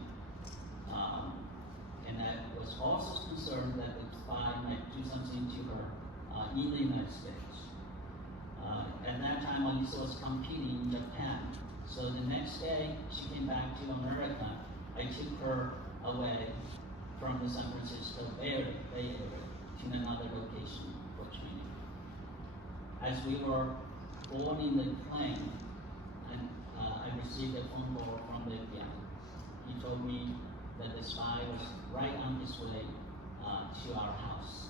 And I was also concerned that the spy might do something to her in the United States. At that time, Alisa was competing in Japan. So the next day, she came back to America. I took her away from the San Francisco Bay Area to another location for training. As we were boarding the plane, and I received a phone call from the FBI. He told me that the spy was right on his way to our house.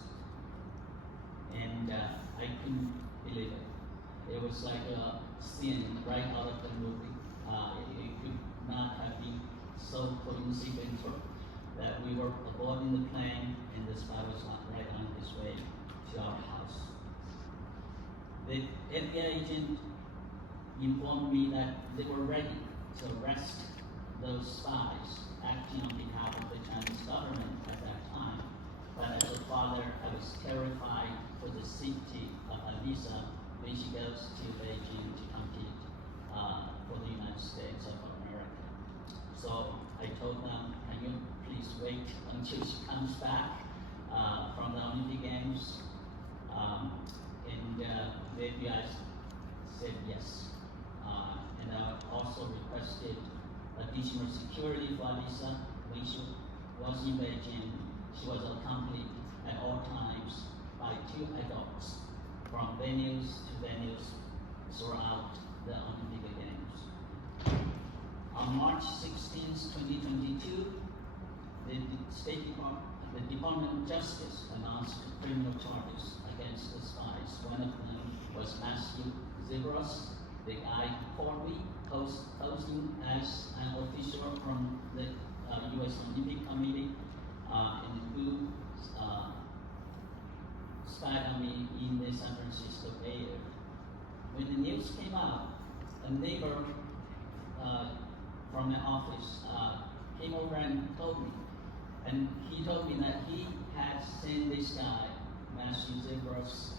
And I couldn't believe it. It was like a scene right out of the movie. It could not have been so coincidental that we were boarding the plane and the spy was right on his way to our house. The FBI agent informed me that they were ready to arrest those spies acting on behalf of the Chinese government at that time. But as a father, I was terrified for the safety of Alisa when she goes to Beijing to compete for the United States of America. So I told them, can you please wait until she comes back from the Olympic Games? And the FBI said yes. And I also requested additional security for Alisa when she was in Beijing. She was accompanied at all times by 2 adults from venues to venues throughout the Olympic Games. On March 16, 2022, the Department of Justice announced criminal charges against the spies. One of them was Matthew Zebros, the guy who called me, posing as an official from the U.S. Olympic Committee, and who spied on me in the San Francisco Bay Area. When the news came out, a neighbor from my office came over and told me. And he told me that he had seen this guy, Matthew Zebros,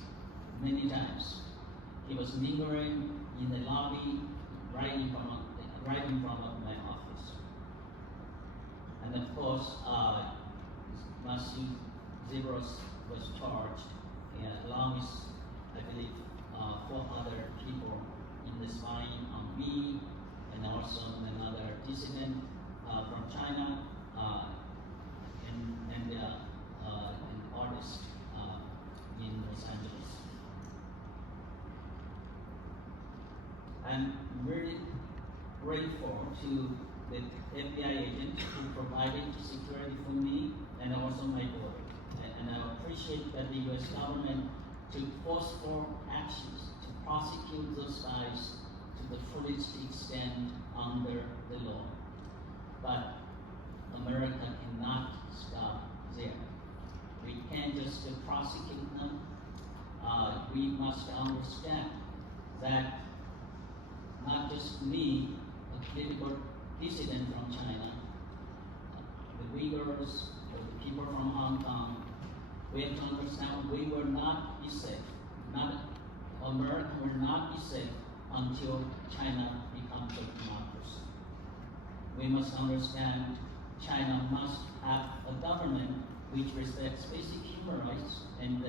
many times. He was mingling in the lobby right in front of my office. And of course, Matthew Zebros was charged, along with, I believe, 4 other people in the spying on me, and also another dissident from China, and an artist in Los Angeles. I'm really grateful to the FBI agent who provided security for me and also my board. And I appreciate that the U.S. government took forceful actions to prosecute those spies to the fullest extent under the law. But America cannot stop there. We can't just prosecute them. We must understand that not just me, a political dissident from China, the Uyghurs, or the people from Hong Kong, we have to understand we will not be safe. America will not be safe until China becomes a democracy. We must understand China must have a government which respects basic human rights and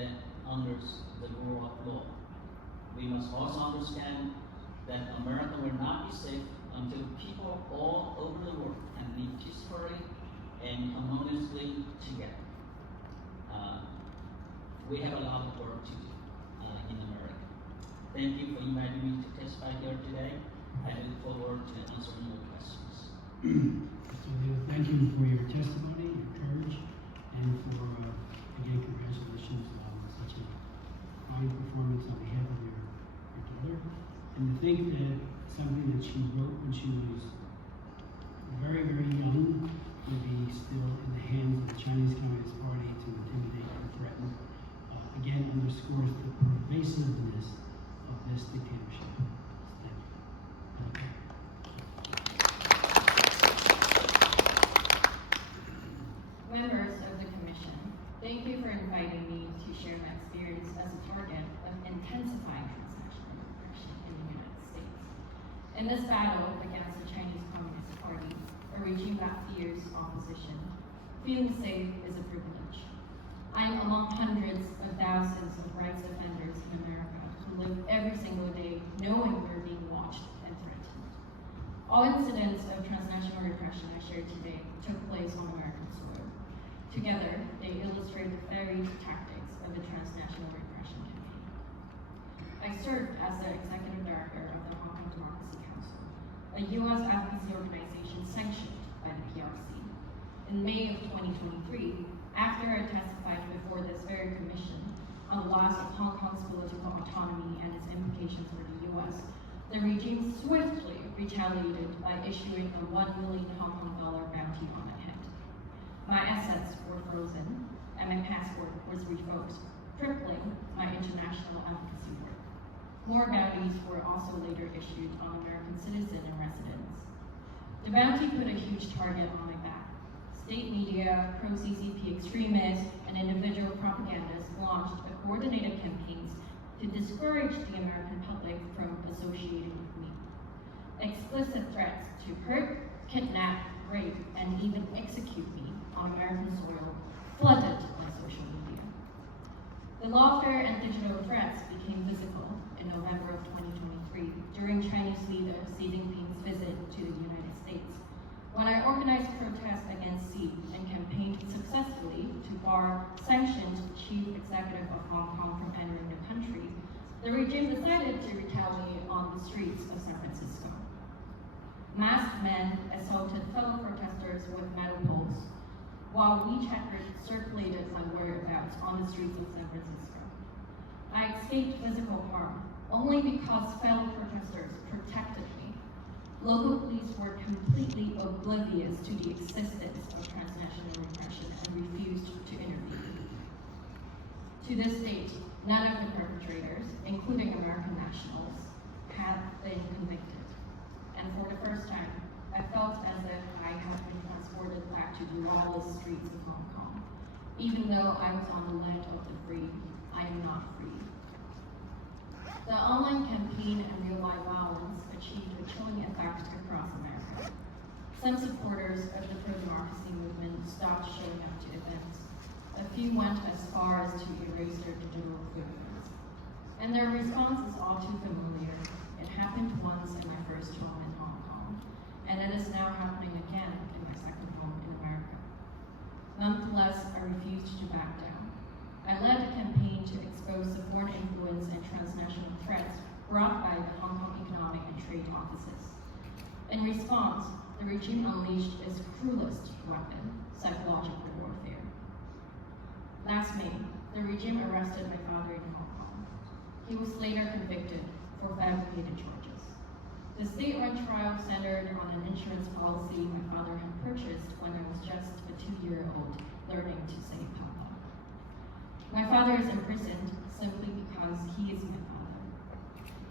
honors the rule of law. We must also understand that America will not be safe until people all over the world can live peacefully and harmoniously together. We have a lot of work to do in America. Thank you for inviting me to testify here today. I look forward to answering your questions. Mr. Liu, thank you for your testimony, your courage, and for, again, congratulations on such a fine performance on behalf of your daughter. And to think that something that she wrote when she was very, very young, will be still in the hands of the Chinese Communist Party to intimidate and threaten. Again, underscores the pervasiveness of this dictatorship. Thank you. Members of the Commission, thank you for inviting me to share my experience as a target of intensifying transnational repression in the United States. In this battle against the Chinese Communist Party, a regime that fears opposition, feeling safe is a privilege. I am among hundreds of thousands of rights defenders in America who live every single day knowing we're being watched and threatened. All incidents of transnational repression I shared today took place on American soil. Together, they illustrate the varied tactics of the Transnational Repression campaign. I served as the executive director of the Hong Kong Democracy Council, a U.S. advocacy organization sanctioned by the PRC. In May of 2023, after I testified before this very commission on the loss of Hong Kong's political autonomy and its implications for the U.S., the regime swiftly retaliated by issuing a $1 million Hong Kong bounty on my head. My assets were frozen, and my passport was revoked, crippling my international advocacy work. More bounties were also later issued on American citizens and residents. The bounty put a huge target on my back. State media, pro-CCP extremists, and individual propagandists launched a coordinated campaigns to discourage the American public from associating with me. Explicit threats to hurt, kidnap, rape, and even execute me on American soil flooded my social media. The lawfare and digital threats became visible in November of 2023 during Chinese leader Xi Jinping's visit to the United States, when I organized protests against Xi and campaigned successfully to bar sanctioned chief executive of Hong Kong from entering the country. The regime decided to retaliate on the streets of San Francisco. Masked men assaulted fellow protesters with metal poles, while WeChat circulated my whereabouts on the streets of San Francisco. I escaped physical harm only because fellow protesters protected me. Local police were completely oblivious to the existence of transnational repression and refused to intervene. To this date, none of the perpetrators, including American nationals, have been convicted. And for the first time, I felt as if I had been transported back to the lawless streets of Hong Kong. Even though I was on the land of the free, I am not free. The online campaign and real-life violence achieved a chilling effect across America. Some supporters of the pro-democracy movement stopped showing up to events. A few went as far as to erase their digital footprints. And their response is all too familiar. It happened once in my first home in Hong Kong, and it is now happening again in my second home in America. Nonetheless, I refused to back down. I led a campaign to expose the foreign influence and transnational threats brought by the Hong Kong Economic and Trade Offices. In response, the regime unleashed its cruelest weapon, psychological warfare. Last May, the regime arrested my father in Hong Kong. He was later convicted for fabricated charges. The state-run trial centered on an insurance policy my father had purchased when I was just a 2-year-old learning to say Papa. My father is imprisoned simply because he is my father.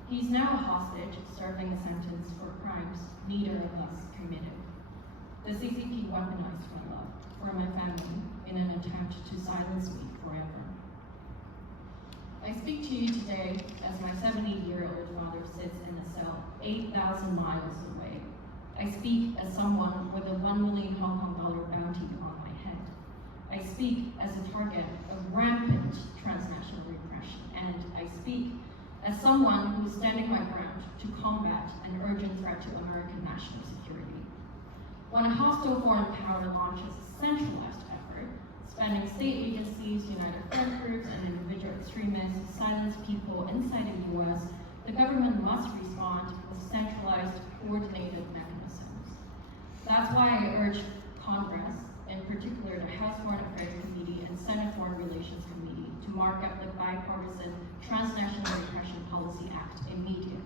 He's now a hostage serving a sentence for crimes neither of us committed. The CCP weaponized my love for my family in an attempt to silence me forever. I speak to you today as my 70-year-old father sits in a cell 8,000 miles away. I speak as someone with a $1 million Hong Kong bounty on my head. I speak as a target of rampant transnational repression, and I speak as someone who is standing my ground to combat an urgent threat to American national security. When a hostile foreign power launches a centralized effort, spanning state agencies, united front groups, and individual extremists to silence people inside the U.S., the government must respond with centralized, coordinated mechanisms. That's why I urge Congress, in particular the House Foreign Affairs Committee and Senate Foreign Relations Committee, to mark up the bipartisan Transnational Repression Policy Act immediately.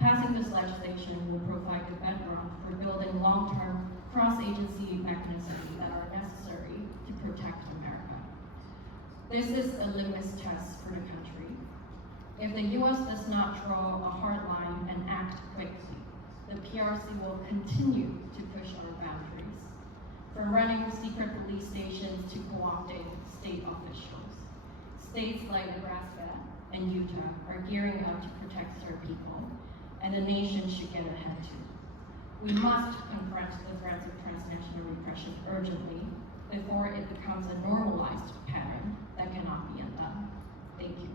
Passing Passing this legislation will provide the bedrock for building long-term cross-agency mechanisms that are necessary to protect America. This is a litmus test for the country. If the U.S. does not draw a hard line and act quickly, the PRC will continue to push our boundaries, from running secret police stations to co-opting state officials. States like Nebraska and Utah are gearing up to protect their people, and the nation should get ahead too. We must confront the threats of transnational repression urgently before it becomes a normalized pattern that cannot be undone. Thank you.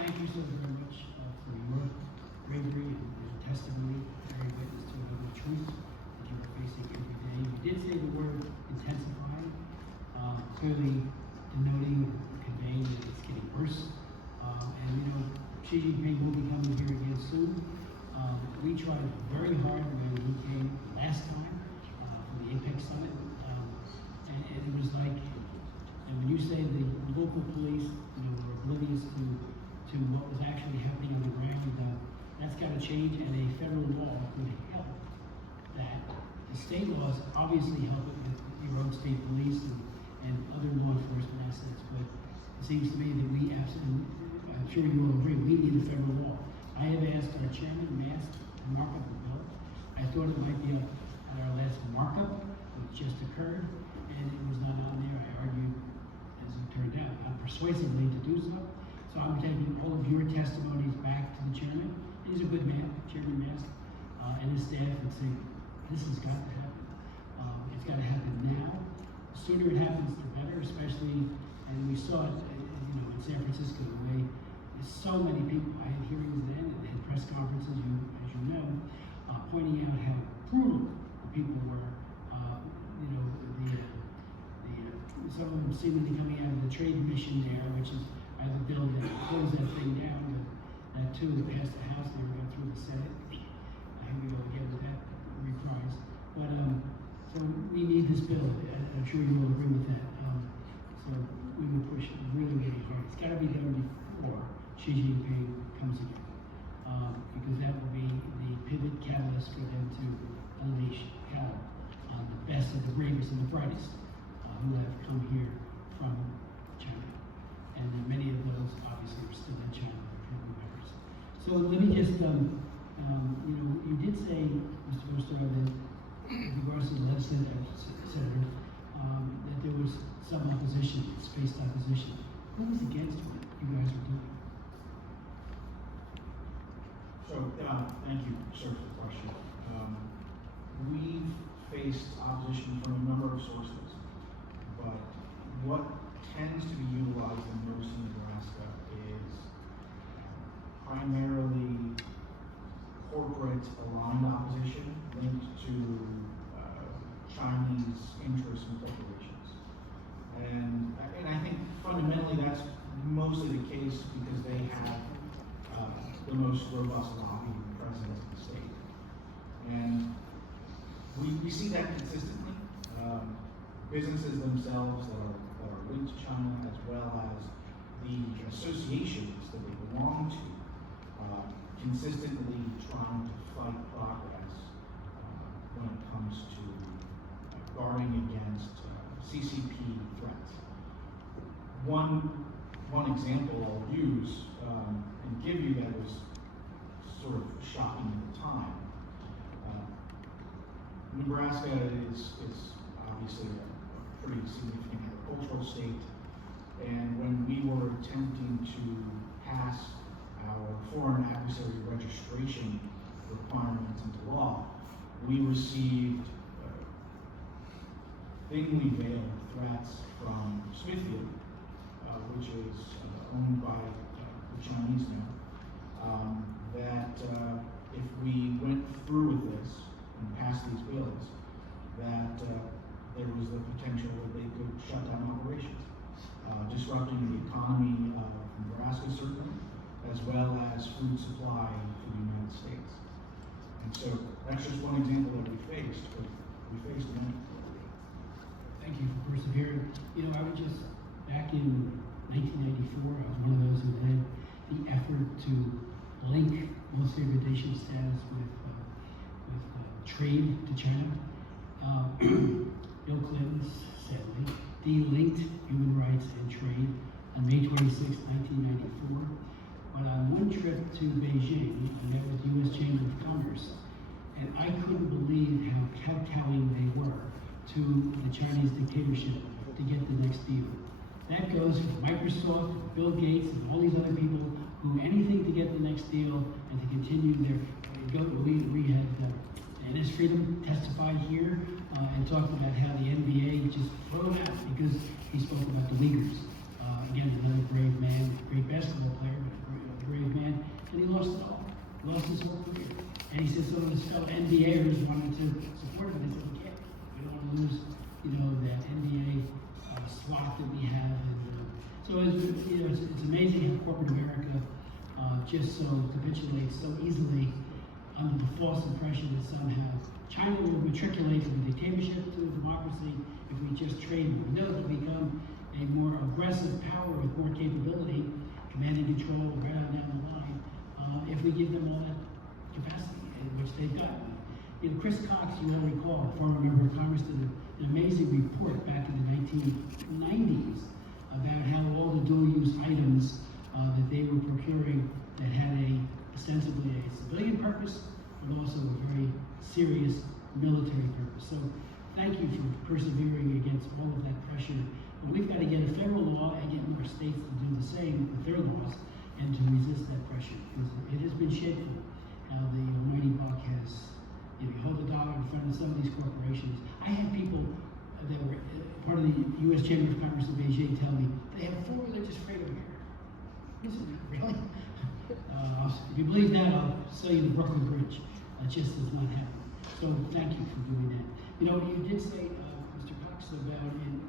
Thank you so very much for your bravery and testimony, bearing witness to the truth that you are facing every day. You did say the word intensify, clearly denoting, conveying that it's getting worse. And you know, Xi Jinping will be coming here again soon. We tried very hard when he came last time for the APEC summit, and it was like, and when you say the local police, you know, were oblivious to what was actually happening on the ground, that's got to change, and a federal law could help that. The state laws obviously help it with your own state police and other law enforcement assets, but it seems to me that we absolutely, I'm sure you will agree, we need a federal law. I have asked our chairman to mark up the bill. I thought it might be at our last markup, which just occurred, and it was not on there. I argued, as it turned out, not persuasively to do so. So I'm taking all of your testimonies back to the chairman. He's a good man, Chairman Mast, and his staff, and say, this has got to happen. It's got to happen now. The sooner it happens, the better, especially, and we saw it, you know, in San Francisco, the way so many people, I had hearings then and had press conferences, as you know, pointing out how brutal the people were. You know, some of them seemingly coming out of the trade mission there, which is, I have a bill that closed that thing down, but that too, that passed the House, never got through the Senate. Here we go again with that reprise. But, so we need this bill, and I'm sure you will agree with that. So we will push really, really hard. It's got to be done before Xi Jinping comes again, because that will be the pivot catalyst for them to unleash hell on the best of the bravest and the brightest who have come here from China. And many of those obviously are still in China, tribal members. So let me just, you know, you did say, Mr. Vostar, that with regards to the legislative senator, that there was some opposition, spaced opposition. Who was against what you guys were doing? So, thank you, sir, for the question. We've faced opposition from a number of sources, but what tends to be utilized the most in Nebraska is primarily corporate aligned opposition linked to Chinese interests and corporations. And I think fundamentally that's mostly the case because they have the most robust lobby presence in the state. And we see that consistently. Businesses themselves that are linked to China, as well as the associations that they belong to, consistently trying to fight progress when it comes to guarding against CCP threats. One example I'll use and give you that was sort of shocking at the time. Nebraska is obviously a pretty significant agricultural state, and when we were attempting to pass our foreign adversary registration requirements into law, we received thinly veiled threats from Smithfield, which is owned by the Chinese now, that if we went through with this and passed these bills, that there was the potential that they could shut down operations, disrupting the economy of Nebraska certainly, as well as food supply for the United States. And so that's just one example that we faced, but we faced many. Thank you for persevering. You know, I was just back in 1994. I was one of those who led the effort to link most favored nation status with trade to China. Bill Clinton, sadly, delinked human rights and trade on May 26, 1994. But on one trip to Beijing, I met with the U.S. Chamber of Commerce, and I couldn't believe how kowtowing they were to the Chinese dictatorship to get the next deal. That goes for Microsoft, Bill Gates, and all these other people who do anything to get the next deal and to continue their. We had Dennis Freedom testify here and talked about how the NBA just threw him out because he spoke about the Uyghurs. Again, another brave man, great basketball player, but a brave man, and he lost it all. Lost his whole career. And he said some of his fellow NBAers wanted to support him. They said, we can't. We don't want to lose, that NBA slot that we have. And, so it's amazing how corporate America just so capitulates so easily under the false impression that somehow China will matriculate from a dictatorship to a democracy if we just trade them. We know they'll become a more aggressive power with more capability, command and control right on down the line, if we give them all that capacity, which they've gotten. Chris Cox, you all recall, former member of Congress, did an amazing report back in the 1990s about how all the dual-use items that they were procuring that had ostensibly a civilian purpose, but also a very serious military purpose. So thank you for persevering against all of that pressure. But we've got to get a federal law and get more states to do the same with their laws and to resist that pressure. Because it has been shameful how the almighty buck has, you hold the dollar in front of some of these corporations. I had people that were part of the U.S. Chamber of Commerce in Beijing tell me they have 4 religious freedom here. Really? If you believe that, I'll sell you the Brooklyn Bridge. That just does not happen. So thank you for doing that. You did say, Mr. Cox, about and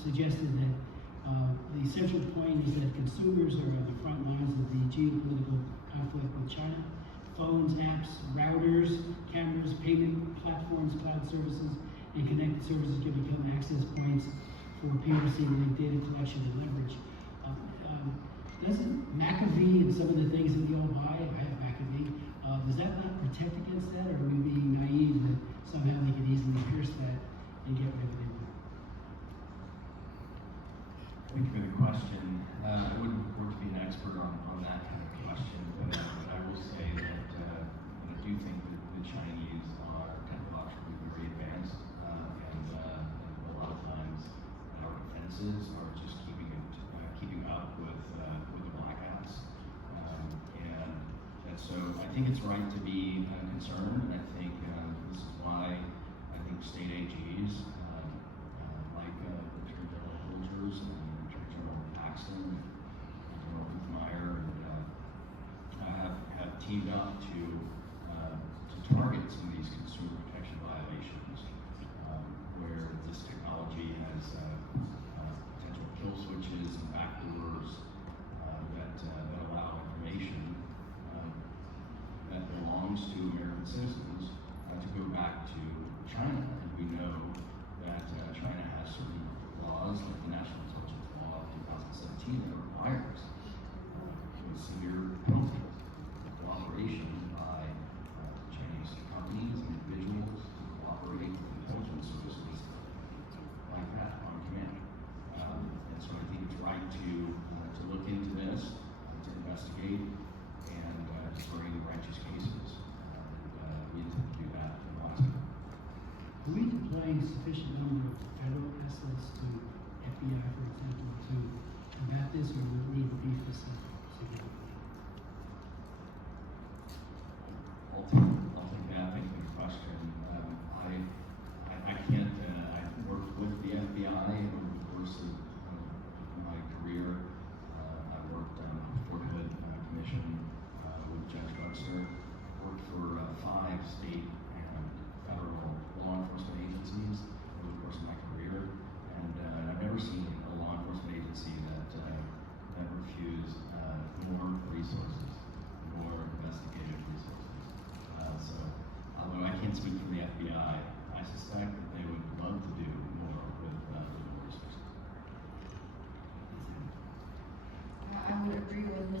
suggested that the central point is that consumers are at the front lines of the geopolitical conflict with China. Phones, apps, routers, cameras, payment platforms, cloud services, and connected services can become access points for PRC-linked data collection and leverage. Doesn't McAfee and some of the things that we all buy, I have McAfee, does that not protect against that, or are we being naive that somehow they could easily pierce that and get whatever they want? Thank you for the question. I wouldn't purport to be an expert on that kind of question, but I will say that I do think that the Chinese are technologically very advanced, and a lot of times our defenses are just keeping up with the black hats, and so I think it's right to be concerned, and I think this is why I think state AGs like the Attorney General Holgers and Attorney General Paxton and General Hoothmeyer have teamed up to target some of these consumer protection violations, where this technology has potential kill switches and backdoors that allow information that belongs to American citizens to go back to China. And we know that China has certain laws, like the National Intelligence Law of 2017, that requires severe penalties for cooperation by Chinese companies and individuals to cooperate with intelligence services like that on command. And so I think it's right to look into this, to investigate, and to bring righteous cases. We intend to do that in Alaska. Are we deploying sufficient number of federal assets to FBI, for example, to combat this, or would we need to beef this up significantly? I'll take that. Thank you for the question. I can't. I've worked with the FBI over the course of my career. I worked on the Fort Hood Commission with Judge Drexler. Worked for 5 state and federal law enforcement agencies over the course of my career, and I've never seen a law enforcement agency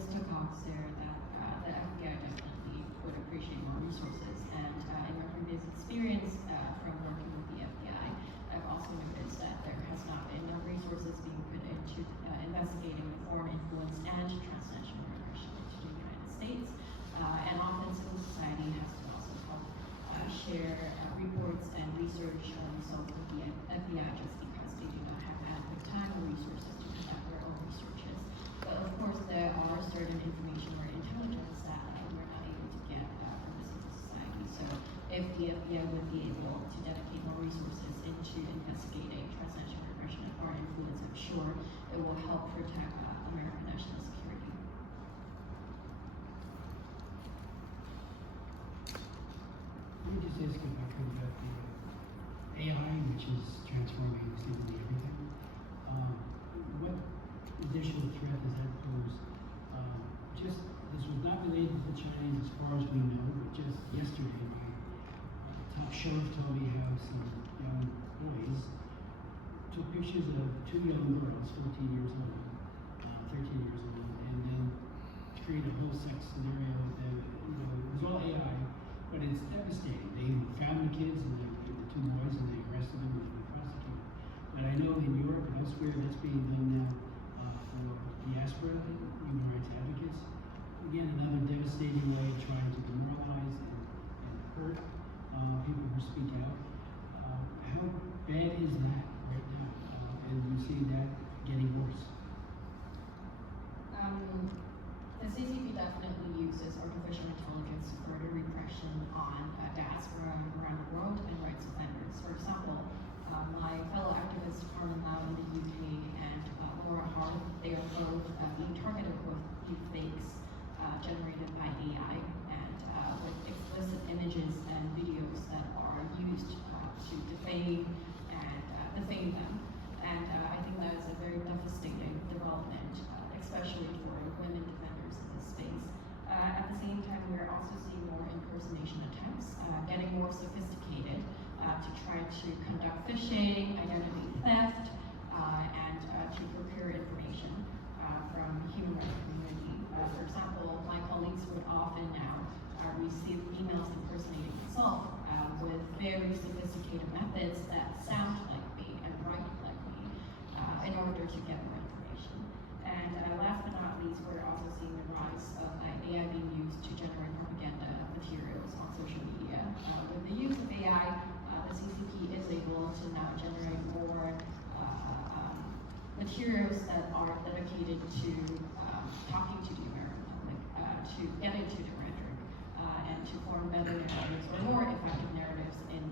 Ms. Cox there that the FBI definitely would appreciate more resources. And in my previous experience from working with the FBI, I've also noticed that there has not been enough resources being put into investigating foreign influence and transnational repression into the United States. And often civil society has to also help share reports and research results with the FBI just because they do not have adequate time or resources to conduct their own researches. But of course, there are certain information or intelligence that we're not able to get from the civil society. So if the FBI would be able to dedicate more resources into investigating transnational repression and foreign influence, I'm sure it will help protect American national security. Let me just ask you if I could about the AI, which is transforming seemingly everything. What additional threat does that pose? This was not related to the Chinese as far as we know, but just yesterday my top sheriff told me how some young boys took pictures of two young girls, 14 years old, 13 years old, and then created a whole sex scenario with them. You know, it was all AI. But it's devastating. They found the kids and the two boys and they arrested them and they prosecuted. But I know in Europe and elsewhere that's being done now for diaspora, human rights advocates. Again, another devastating way of trying to demoralize and hurt people who speak out. How bad is that right now? And we see that getting worse. The CCP definitely uses artificial intelligence to further repression on diaspora around the world and rights offenders. For example, my fellow activists Carmen Lau in the UK and Laura Harth, they are both being targeted with deepfakes generated by AI and with explicit images and videos that are used to defame them. And I think that is a very devastating development, especially for women defenders in this space. At the same time, we're also seeing more impersonation attempts, getting more sophisticated to try to conduct phishing, identity theft, and to procure information from human rights community. For example, my colleagues would often now receive emails impersonating myself with very sophisticated methods that sound like me and write like me in order to get more information. And last but not least, we're also seeing the rise of AI being used to generate propaganda materials on social media. With the use of AI, the CCP is able to now generate more materials that are dedicated to talking to the American public, to getting to the rhetoric, and to form better narratives or more effective narratives in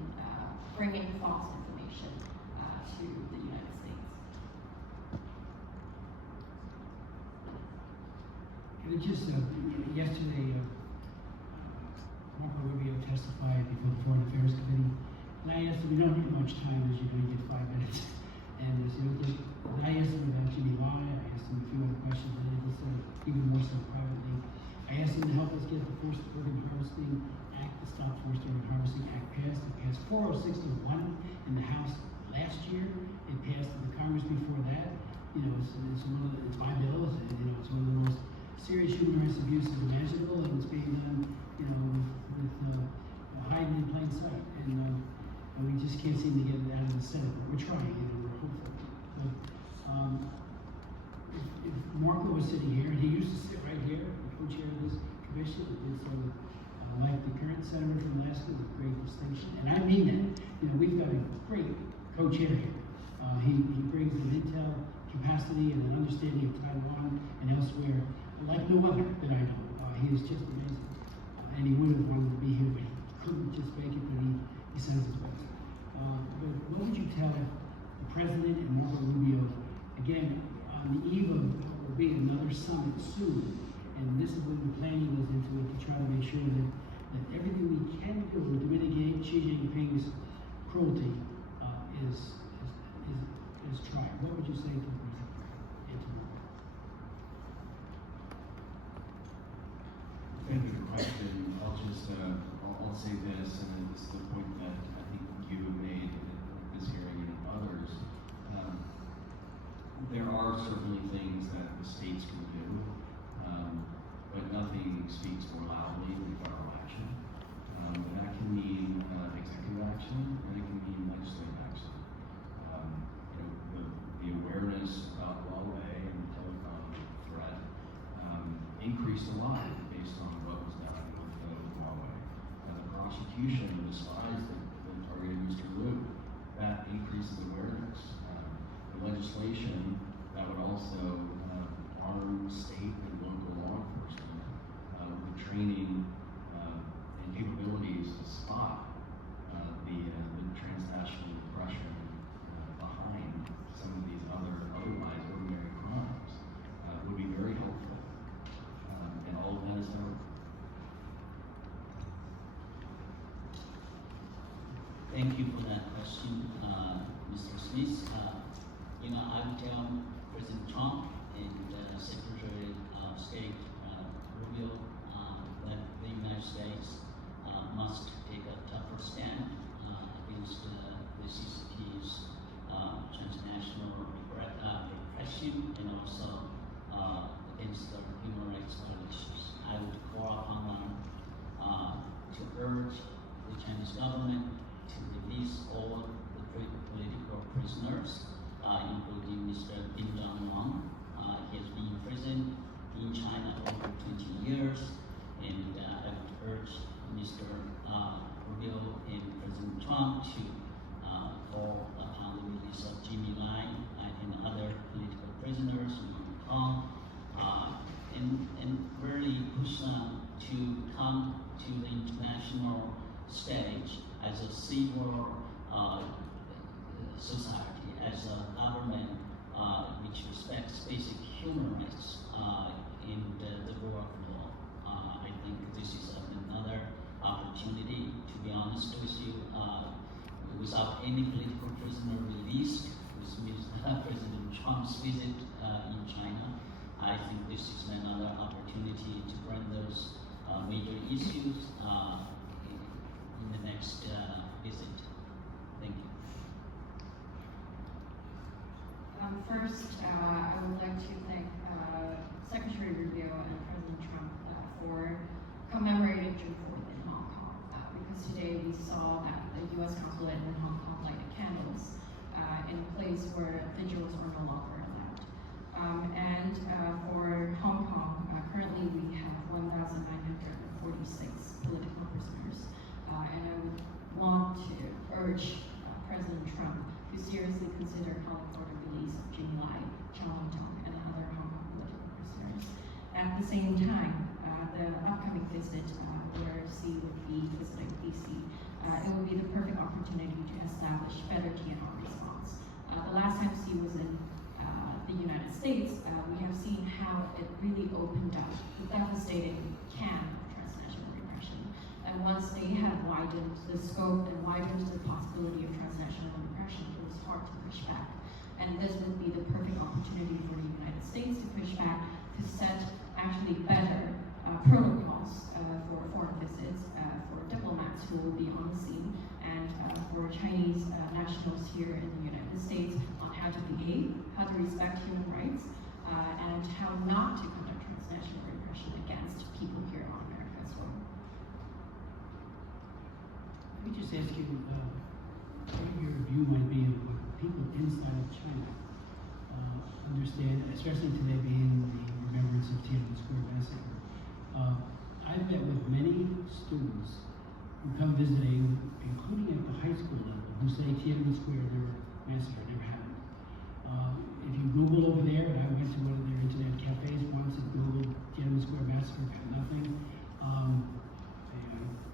bringing false information to the United States. And it just, yesterday, Marco Rubio testified before the Foreign Affairs Committee, and I asked him, we don't have much time, as you know, you get 5 minutes, and I asked him about Jimmy Lai, I asked him a few other questions, and I just said, even more so privately, I asked him to help us get the Forced Organ Harvesting Act, the Stop Forced Organ Harvesting Act passed. It passed 406 to 1 in the House last year. It passed in the Congress before that. You know, it's my bill, and you know, it's one of the most serious human rights abuses imaginable, and it's being done, you know, with hiding in plain sight. And we just can't seem to get it out of the Senate, but we're trying, you know, we're hopeful. But if Marco was sitting here, and he used to sit right here, the co-chair of this commission, and did so like the current senator from Alaska with great distinction. And I mean that. You know, we've got a great co-chair here. He brings an intel capacity and an understanding of Taiwan and elsewhere like no other that I know. He is just amazing. And he would have wanted to be here, but he couldn't just make it, but he sends his best. But what would you tell the president and Marco Rubio, again, on the eve of what will be another summit soon, and this is when the planning goes into it to try to make sure that everything we can do to mitigate Xi Jinping's cruelty is tried. What would you say to the president and to Marco? Thank you for the question. I'll just I'll say this, and this is the point that I think you have made at this hearing and others. There are certainly things that the states can do but nothing speaks more loudly than federal action. And that can mean executive action, and it can mean legislative action. The awareness about Huawei and the telecom threat increased a lot based on what was done with Huawei. The prosecution of the spies that targeted Mr. Liu, that increases awareness. The legislation that would also arm state and local law enforcement with training and capabilities to spot the transnational repression behind some of these otherwise ordinary crimes would be very helpful. And all of that is done. Thank you for that question, Mr. Smith. I would tell President Trump and Secretary of State Rubio that the United States must take a tougher stand against the CCP's transnational repression and also against the human rights violations. I would call upon them to urge the Chinese government to release all the political prisoners, including Mr. Bin Wang. He has been in prison in China over 20 years, and I would urge Mr. Rubio and President Trump to call upon the release of Jimmy Lai and other political prisoners in Hong Kong, and really push them to come to the international stage as a civil society, as a government which respects basic human rights in the rule of law. I think this is another opportunity, to be honest with you, without any political prisoner released, with President Trump's visit in China. I think this is another opportunity to bring those major issues in the next visit. Thank you. First, I would like to thank Secretary Rubio and President Trump for commemorating June 4th in Hong Kong, because today we saw that the U.S. consulate in Hong Kong lighted candles in a place where vigils were no longer allowed. And for Hong Kong, currently we have 1,946 political prisoners, and I would want to urge President Trump to seriously consider calling for the release of Jimmy Lai, Chong Tong, and other Hong Kong political prisoners. At the same time, the upcoming visit where Xi would be visiting DC, it would be the perfect opportunity to establish better TNR response. The last time Xi was in the United States, we have seen how it really opened up the devastating can of transnational repression. And once they had widened the scope and widened the possibility of transnational repression, it was hard to push back. And this would be the perfect opportunity for the United States to push back, to set actually better protocols for foreign visits, for diplomats who will be on the scene, and for Chinese nationals here in the United States on how to behave, how to respect human rights, and how not to conduct transnational repression against people here on America's soil. Let me just ask you what your view might be of what people inside of China understand, especially today being the remembrance of Tiananmen Square massacre. I've met with many students who come visiting, including at the high school level, who say Tiananmen Square massacre never happened. If you Google over there, and I went to one of their internet cafes once and Googled Tiananmen Square massacre, got nothing.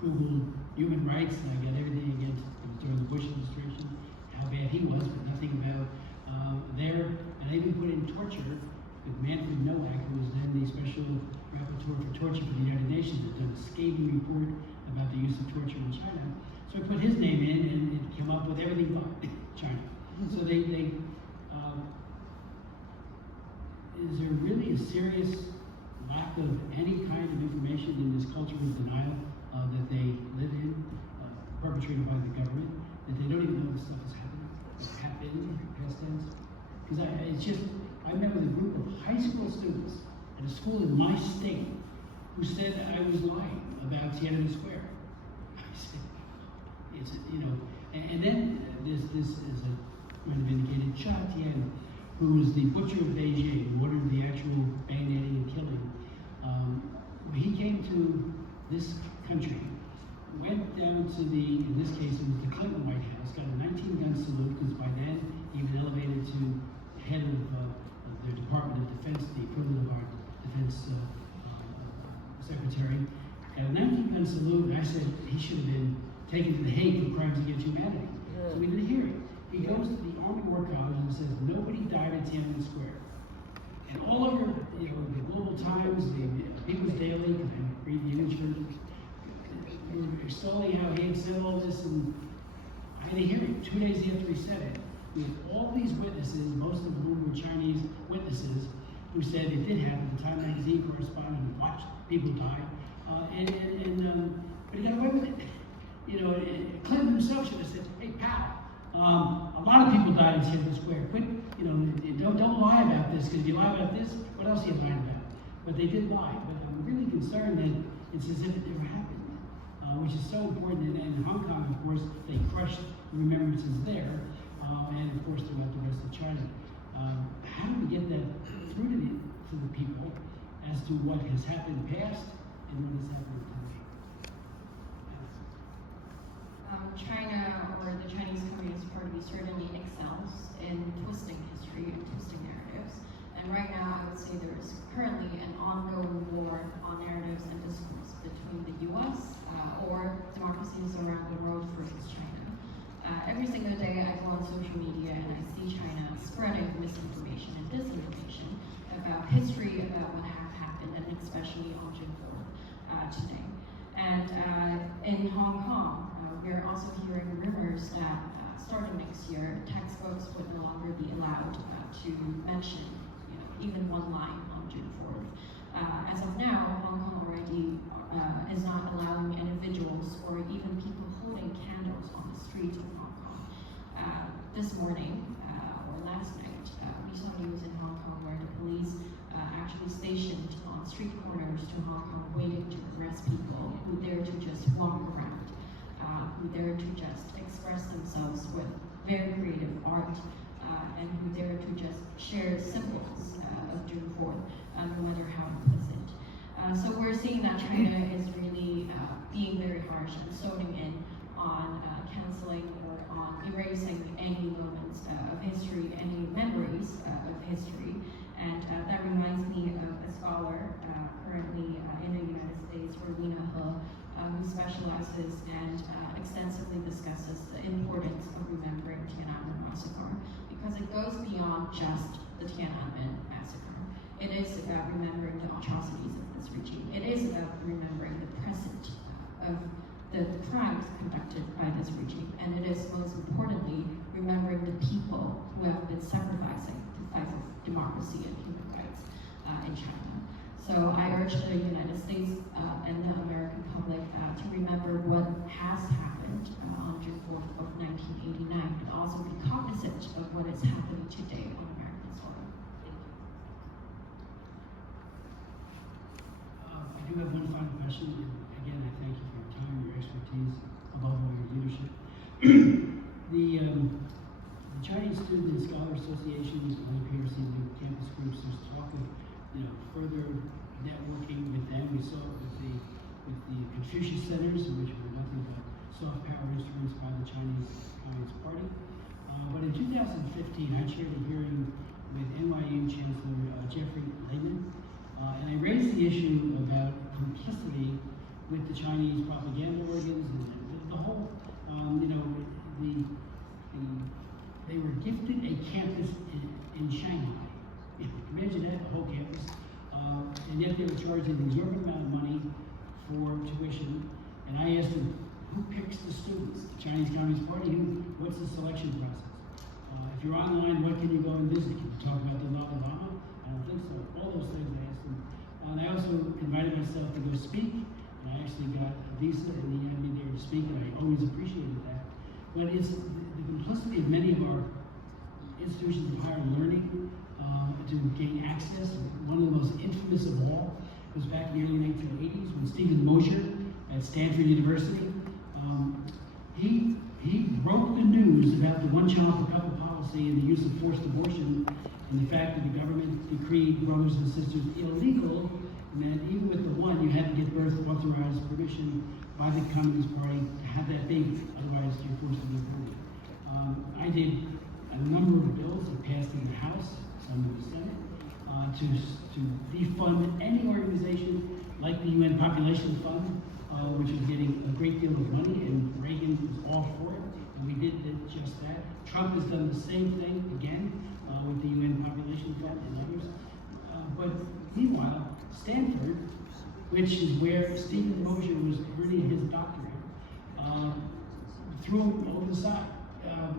Googled human rights, and I got everything against, it was during the Bush administration, how bad he was, but nothing about there. And I even put in torture with Manfred Nowak, who was then the special rapporteur for torture for the United Nations, had done a scathing report about the use of torture in China. So I put his name in, and it came up with everything but China. So is there really a serious lack of any kind of information in this culture of denial that they live in, perpetrated by the government, that they don't even know this stuff is happening, past tense? Because I met with a group of high school students at a school in my state who said I was lying about Tiananmen Square. I said, and then this is a vindicated Cha Tian, who was the butcher of Beijing, who ordered the actual bayoneting and killing. He came to this country, went down to in this case, it was the Clinton White House, got a 19-gun salute, because by then he was elevated to head of the Department of Defense, the equivalent of our defense secretary. Got a 19-gun salute, and I said he should have been taken to the Hague for crimes against humanity. So we did a hearing. He goes to the Army War College and says, nobody died at Tiananmen Square. And all over, the Global Times, the People's Daily, because I read the image for we were extolling how he had said all this, and I had a hearing 2 days after he said it, with all these witnesses, most of whom were Chinese witnesses, who said it did happen. The Time magazine correspondent who watched people die, but he got away with it. Clinton himself should have said, "Hey, pal, a lot of people died in Tiananmen Square. Quit, don't lie about this, because if you lie about this, what else are you lying about?" But they did lie. But I'm really concerned that it's as if it never happened, which is so important. And in Hong Kong, of course, they crushed the remembrances there, and of course throughout the rest of China. How do we get that through to the people as to what has happened past and what is happening today? China, or the Chinese Communist Party, certainly excels in twisting history and twisting narratives. And right now, I would say there's currently an ongoing war on narratives and discourse between the U.S. Or democracies around the world versus China. Every single day, I go on social media and I see China spreading misinformation and disinformation about history, about what has happened, and especially on June 4th today. And in Hong Kong, we're also hearing rumors that starting next year, textbooks would no longer be allowed to mention, even one line on June 4th. As of now, Hong Kong already is not allowing individuals or even people holding candles on the streets of Hong Kong. This morning, or last night, we saw news in Hong Kong where the police actually stationed on street corners to Hong Kong waiting to arrest people who dare to just walk around, who dare to just express themselves with very creative art, and who dare to just share symbols of June 4th, no matter how implicit. So we're seeing that China is really being very harsh and zoning in on canceling or on erasing any moments of history, any memories of history. And that reminds me of a scholar currently in the United States, Rowena He, who specializes and extensively discusses the importance of remembering Tiananmen Massacre, because it goes beyond just the Tiananmen Massacre. It is about remembering the atrocities of this regime. It is about remembering the present of the crimes conducted by this regime. And it is most importantly remembering the people who have been sacrificing to fight for democracy and human rights in China. So I urge the United States and the American public to remember what has happened on June 4th of 1989, but also be cognizant of what is happening today on American soil. Thank you. I do have one final question, and again, I thank you for your time, your expertise, above all your leadership. The Chinese Student and Scholar Associations, and the PRC campus groups, there's talk of further networking with them. We saw it with the Confucius Centers, which were nothing but soft power instruments by the Chinese Communist Party. But in 2015, I chaired a hearing with NYU Chancellor Jeffrey Lehman, and I raised the issue about complicity with the Chinese propaganda organs and the whole, they were gifted a campus in Shanghai. Imagine that, the whole campus. And yet they were charging an exorbitant amount of money for tuition. And I asked them, who picks the students? The Chinese Communist Party? What's the selection process? If you're online, what can you go and visit? Can you talk about the Dalai Lama? I don't think so. All those things I asked them. And I also invited myself to go speak. And I actually got a visa, and he had me there to speak, and I always appreciated that. But it's the complicity of many of our institutions of higher learning to gain access. One of the most infamous of all was back in the early 1980s when Stephen Mosher at Stanford University, he broke the news about the one-child per couple policy and the use of forced abortion, and the fact that the government decreed brothers and sisters illegal, and that even with the one, you had to get birth authorized permission by the Communist Party to have that baby, otherwise you're forced to be aborted. I did a number of bills that passed in the House, some in the Senate, to defund any organization like the UN Population Fund, which is getting a great deal of money, and Reagan was all for it, and we did just that. Trump has done the same thing again with the UN Population Fund and others. But meanwhile, Stanford, which is where Stephen Mosher was earning his doctorate, threw him over the side.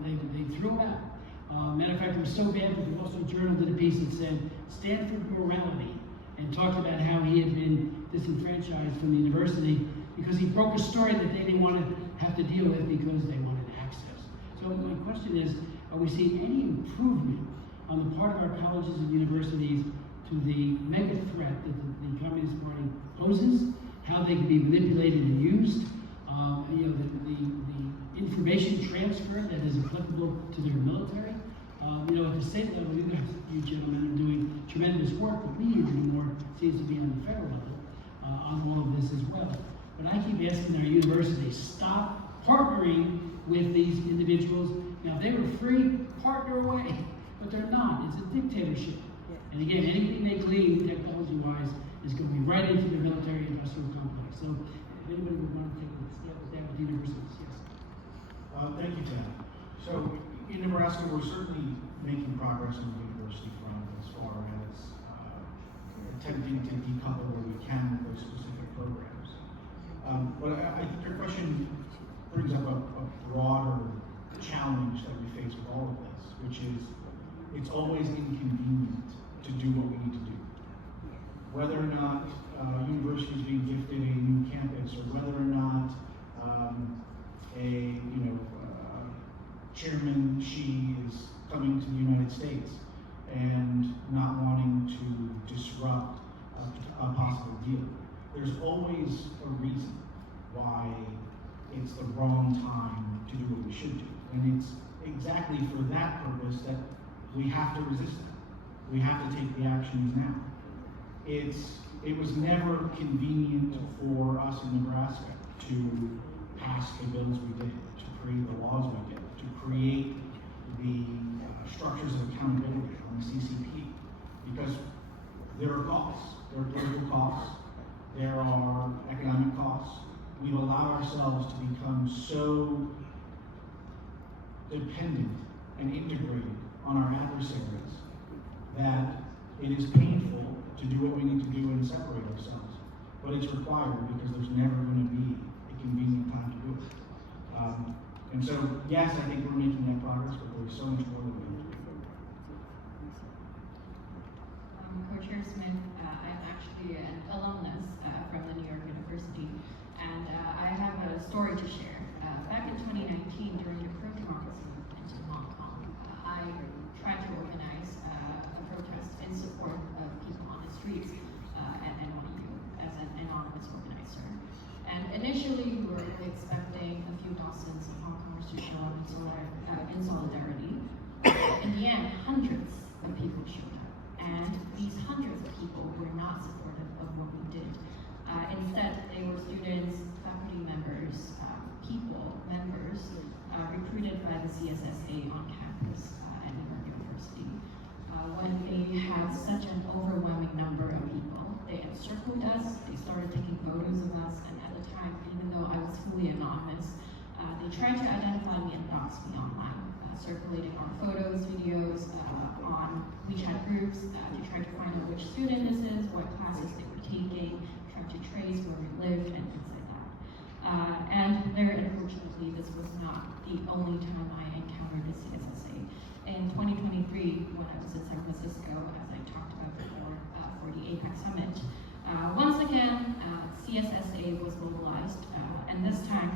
They threw him out. Matter of fact, it was so bad that the Wall Street Journal did a piece that said Stanford morality, and talked about how he had been disenfranchised from the university because he broke a story that they didn't want to have to deal with because they wanted access. So my question is, are we seeing any improvement on the part of our colleges and universities to the mega threat that the Communist Party poses, how they can be manipulated and used, the information transfer that is applicable to their military? At the state level, you gentlemen are doing tremendous work, but we need to do more, seems to be on the federal level, on all of this as well. But I keep asking our universities, stop partnering with these individuals. Now, if they were free, partner away, but they're not. It's a dictatorship. And again, anything they glean technology-wise is going to be right into the military-industrial complex. So, if anybody would want to take a step with that with universities, yes. Thank you, Ted. So, in Nebraska, we're certainly making progress on the university front as far as attempting to decouple where we can those specific programs. But I think your question brings up a broader challenge that we face with all of this, which is it's always inconvenient to do what we need to do. Whether or not universities being gifted a new campus, or whether or not Chairman Xi is coming to the United States and not wanting to disrupt a possible deal. There's always a reason why it's the wrong time to do what we should do. And it's exactly for that purpose that we have to resist them. We have to take the actions now. It was never convenient for us in Nebraska to pass the bills we did, to create the laws we did, to create the structures of accountability on the CCP, because there are costs. There are political costs. There are economic costs. We've allowed ourselves to become so dependent and integrated on our adversaries that it is painful to do what we need to do and separate ourselves. But it's required because there's never going to be a convenient time to do it. And so, yes, I think we're making that progress, but there's so much more that we need to do. Co-Chair Smith, I'm actually an alumnus from the New York University, and I have a story to share. Back in 2019, during the pro-democracy movement in Hong Kong, I tried to organize a protest in support of people on the streets at NYU as an anonymous organizer. And initially, we were expecting a few dozens of Hong Kongers to show up in solidarity. In the end, hundreds of people showed up. And these hundreds of people were not supportive of what we did. Instead, they were students, faculty members, members recruited by the CSSA on campus at New York University. When they had such an overwhelming number of people, they encircled us, they started taking photos of us, and at the time, even though I was fully anonymous, they tried to identify me and dox me online, circulating our photos, videos on WeChat groups to try to find out which student this is, what classes they were taking, trying to trace where we lived, and things like that. And very unfortunately, this was not the only time I encountered the CSSA. In 2023, when I was in San Francisco, as I talked about before, for the APEC Summit, once again, CSSA was mobilized, and this time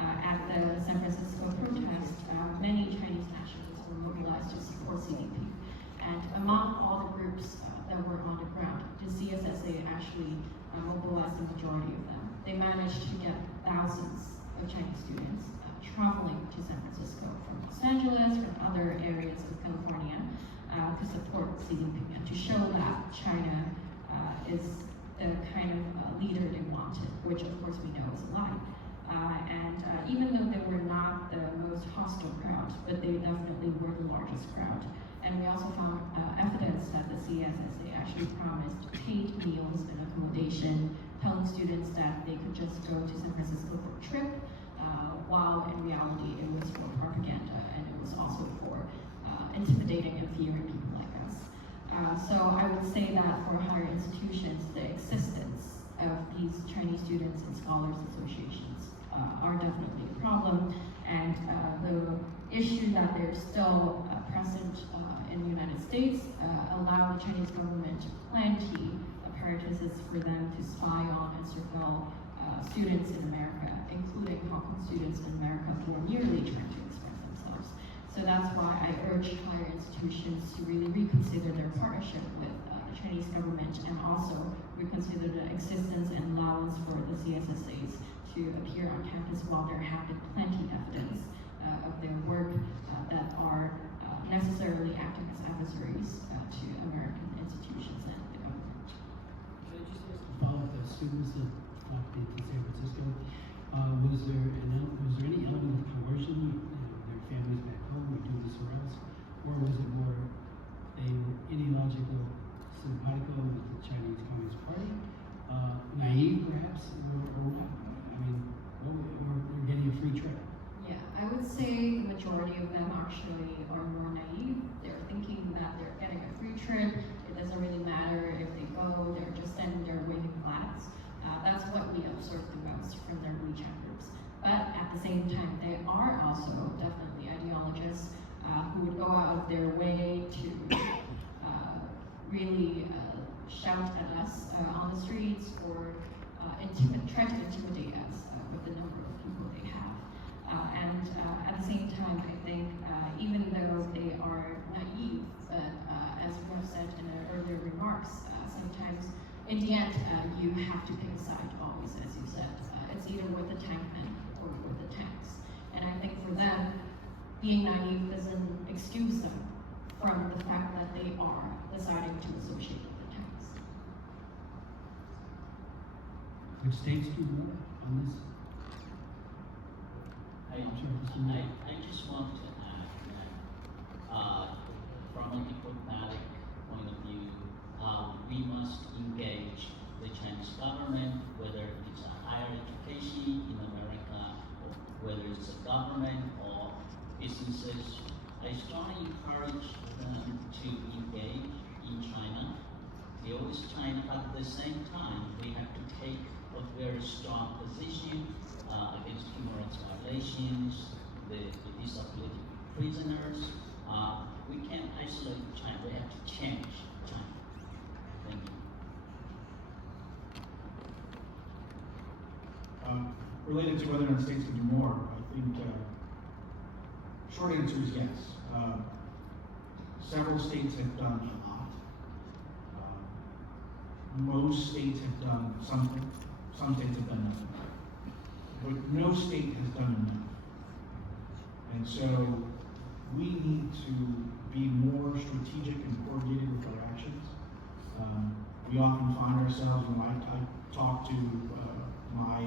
at the San Francisco protest, many Chinese nationalists were mobilized to support CCP. And among all the groups that were on the ground, the CSSA actually mobilized the majority of them. They managed to get thousands of Chinese students traveling to San Francisco from Los Angeles, from other areas of California, to support Xi Jinping and to show that China is the kind of leader they wanted, which of course we know is a lie. Even though they were not the most hostile crowd, but they definitely were the largest crowd. And we also found evidence that the CSSA actually promised paid meals and accommodation, telling students that they could just go to San Francisco for a trip, while in reality it was for propaganda and it was also for intimidating and fearing people like us. So I would say that for higher institutions, the existence of these Chinese students and scholars associations are definitely a problem, and the issue that they're still present in the United States allow the Chinese government plenty apparatuses for them to spy on and surveil students in America, including Hong Kong students in America who are merely trying to express themselves. So that's why I urge higher institutions to really reconsider their partnership with the Chinese government and also reconsider the existence and allowance for the CSSAs to appear on campus while there have been plenty evidence of their work that are necessarily acting as adversaries to American institutions and the government. Can I just ask a follow-up? The students that flocked into San Francisco, was there any element of coercion? Their families back home would do this or else, or was it more they were ideological, simpatico with the Chinese Communist Party, naive perhaps, or what? I mean, or getting a free trip? Yeah, I would say the majority of them actually are more naive. They're thinking that they're getting a free trip. It doesn't really matter if they go, they're just sending their waving flags. That's what we observed the most from their WeChat groups. But at the same time, they are also definitely ideologists who would go out of their way to really shout at us on the streets or try to intimidate us with the number of people they have. And at the same time, I think even though they are naive, but as we have said in our earlier remarks, sometimes in the end, you have to pick a side always, as you said. It's either with the tankmen or with the tanks. And I think for them, being naive doesn't excuse them from the fact that they are deciding to associate with the tanks. Which states do you know on this? I just want to add that from a diplomatic point of view, we must engage the Chinese government, whether it's a higher education in America, or whether it's a government or businesses. I strongly encourage them to engage in China, deal with China, but at the same time, we have to take a very strong position against human rights violations, the disability prisoners. We can't isolate China, we have to change China. Thank you. Related to whether or not states can do more, I think short answer is yes. Several states have done a lot. Most states have done something. Some states have done nothing. But no state has done enough. And so we need to be more strategic and coordinated with our actions. We often find ourselves, I talk to my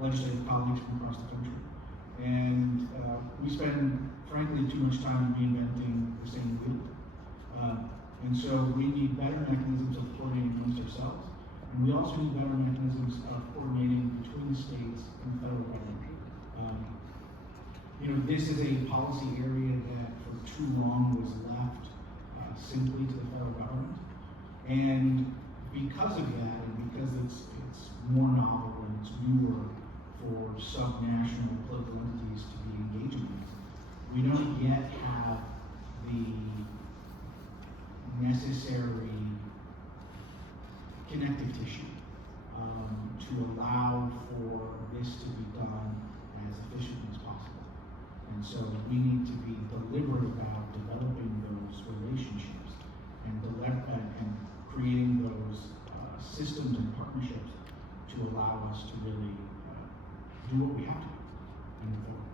legislative colleagues from across the country, and we spend, frankly, too much time reinventing the same wheel. And so we need better mechanisms of coordinating amongst ourselves, and we also need better mechanisms of coordinating between the states and the federal government. This is a policy area that for too long was left simply to the federal government. And because of that, and because it's more novel and it's newer for subnational political entities to be engaging with, we don't yet have the necessary connective tissue to allow for this to be done as efficiently as possible. And so we need to be deliberate about developing those relationships and creating those systems and partnerships to allow us to really do what we have to do and move forward.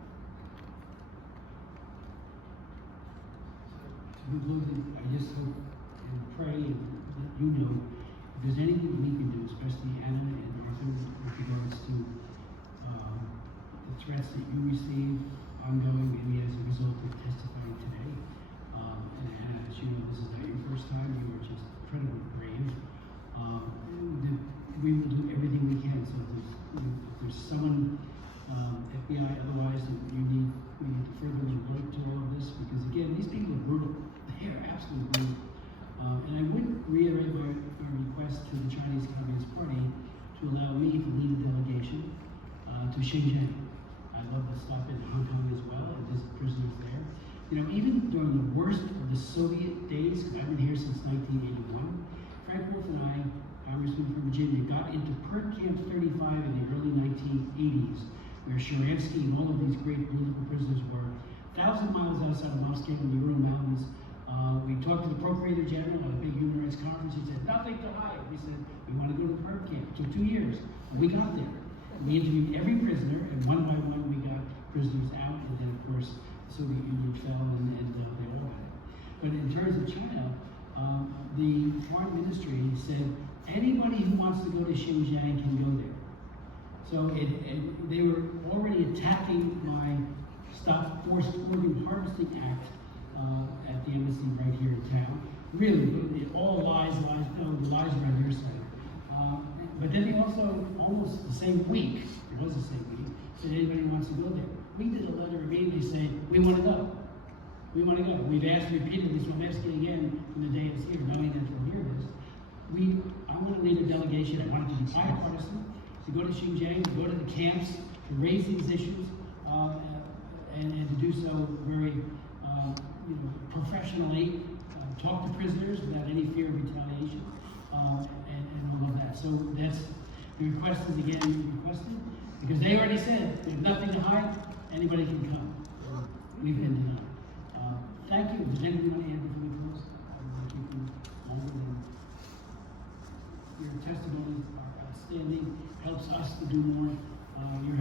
To conclude, I just hope and pray and let you know if there's anything we can do, especially Anna and Arthur, with regards to the threats that you receive ongoing, maybe as a result of testifying today. And Anna, as you know, this is not your first time. You are just incredibly brave. We will do everything we can. So if there's someone, FBI, otherwise, that we need to further alert to all of this, because again, these people are brutal. They are absolutely brutal. And I would reiterate my request to the Chinese Communist Party to allow me to lead a delegation to Xinjiang. I'd love to stop in Hong Kong as well and visit prisoners there. You know, even during the worst of the Soviet days, because I've been here since 1981, Frank Wolf and I, Congressman from Virginia, got into Perk Camp 35 in the early 1980s, where Sharansky and all of these great political prisoners were 1,000 miles outside of Moscow in the Ural Mountains. We talked to the Procurator General at a big human rights conference. He said, nothing to hide. We said, we want to go to the Perk Camp. It took 2 years. We got there. We interviewed every prisoner, and one by one we got prisoners out, and then of course the Soviet Union fell, and they all had it. But in terms of China, the Foreign Ministry said anybody who wants to go to Xinjiang can go there. So they were already attacking my Stop Forced Organ Harvesting Act at the embassy right here in town. Really, all lies, no, the lies are on your side. But then they also, almost the same week, it was the same week, said anybody who wants to go there. We did a letter immediately saying, we want to go. We want to go. We've asked repeatedly, so I'm asking again from the day it's here, knowing that you'll hear this. I want to lead a delegation, I want it to be bipartisan, to go to Xinjiang, to go to the camps, to raise these issues, and to do so very professionally, talk to prisoners without any fear of retaliation, and all of that. So that's, the request is again requested, because they already said, we have nothing to hide, anybody can come. We've been denied. Thank you. Does anyone want to add before we close? I don't want to keep you longer than your testimonies are outstanding, helps us to do more. Your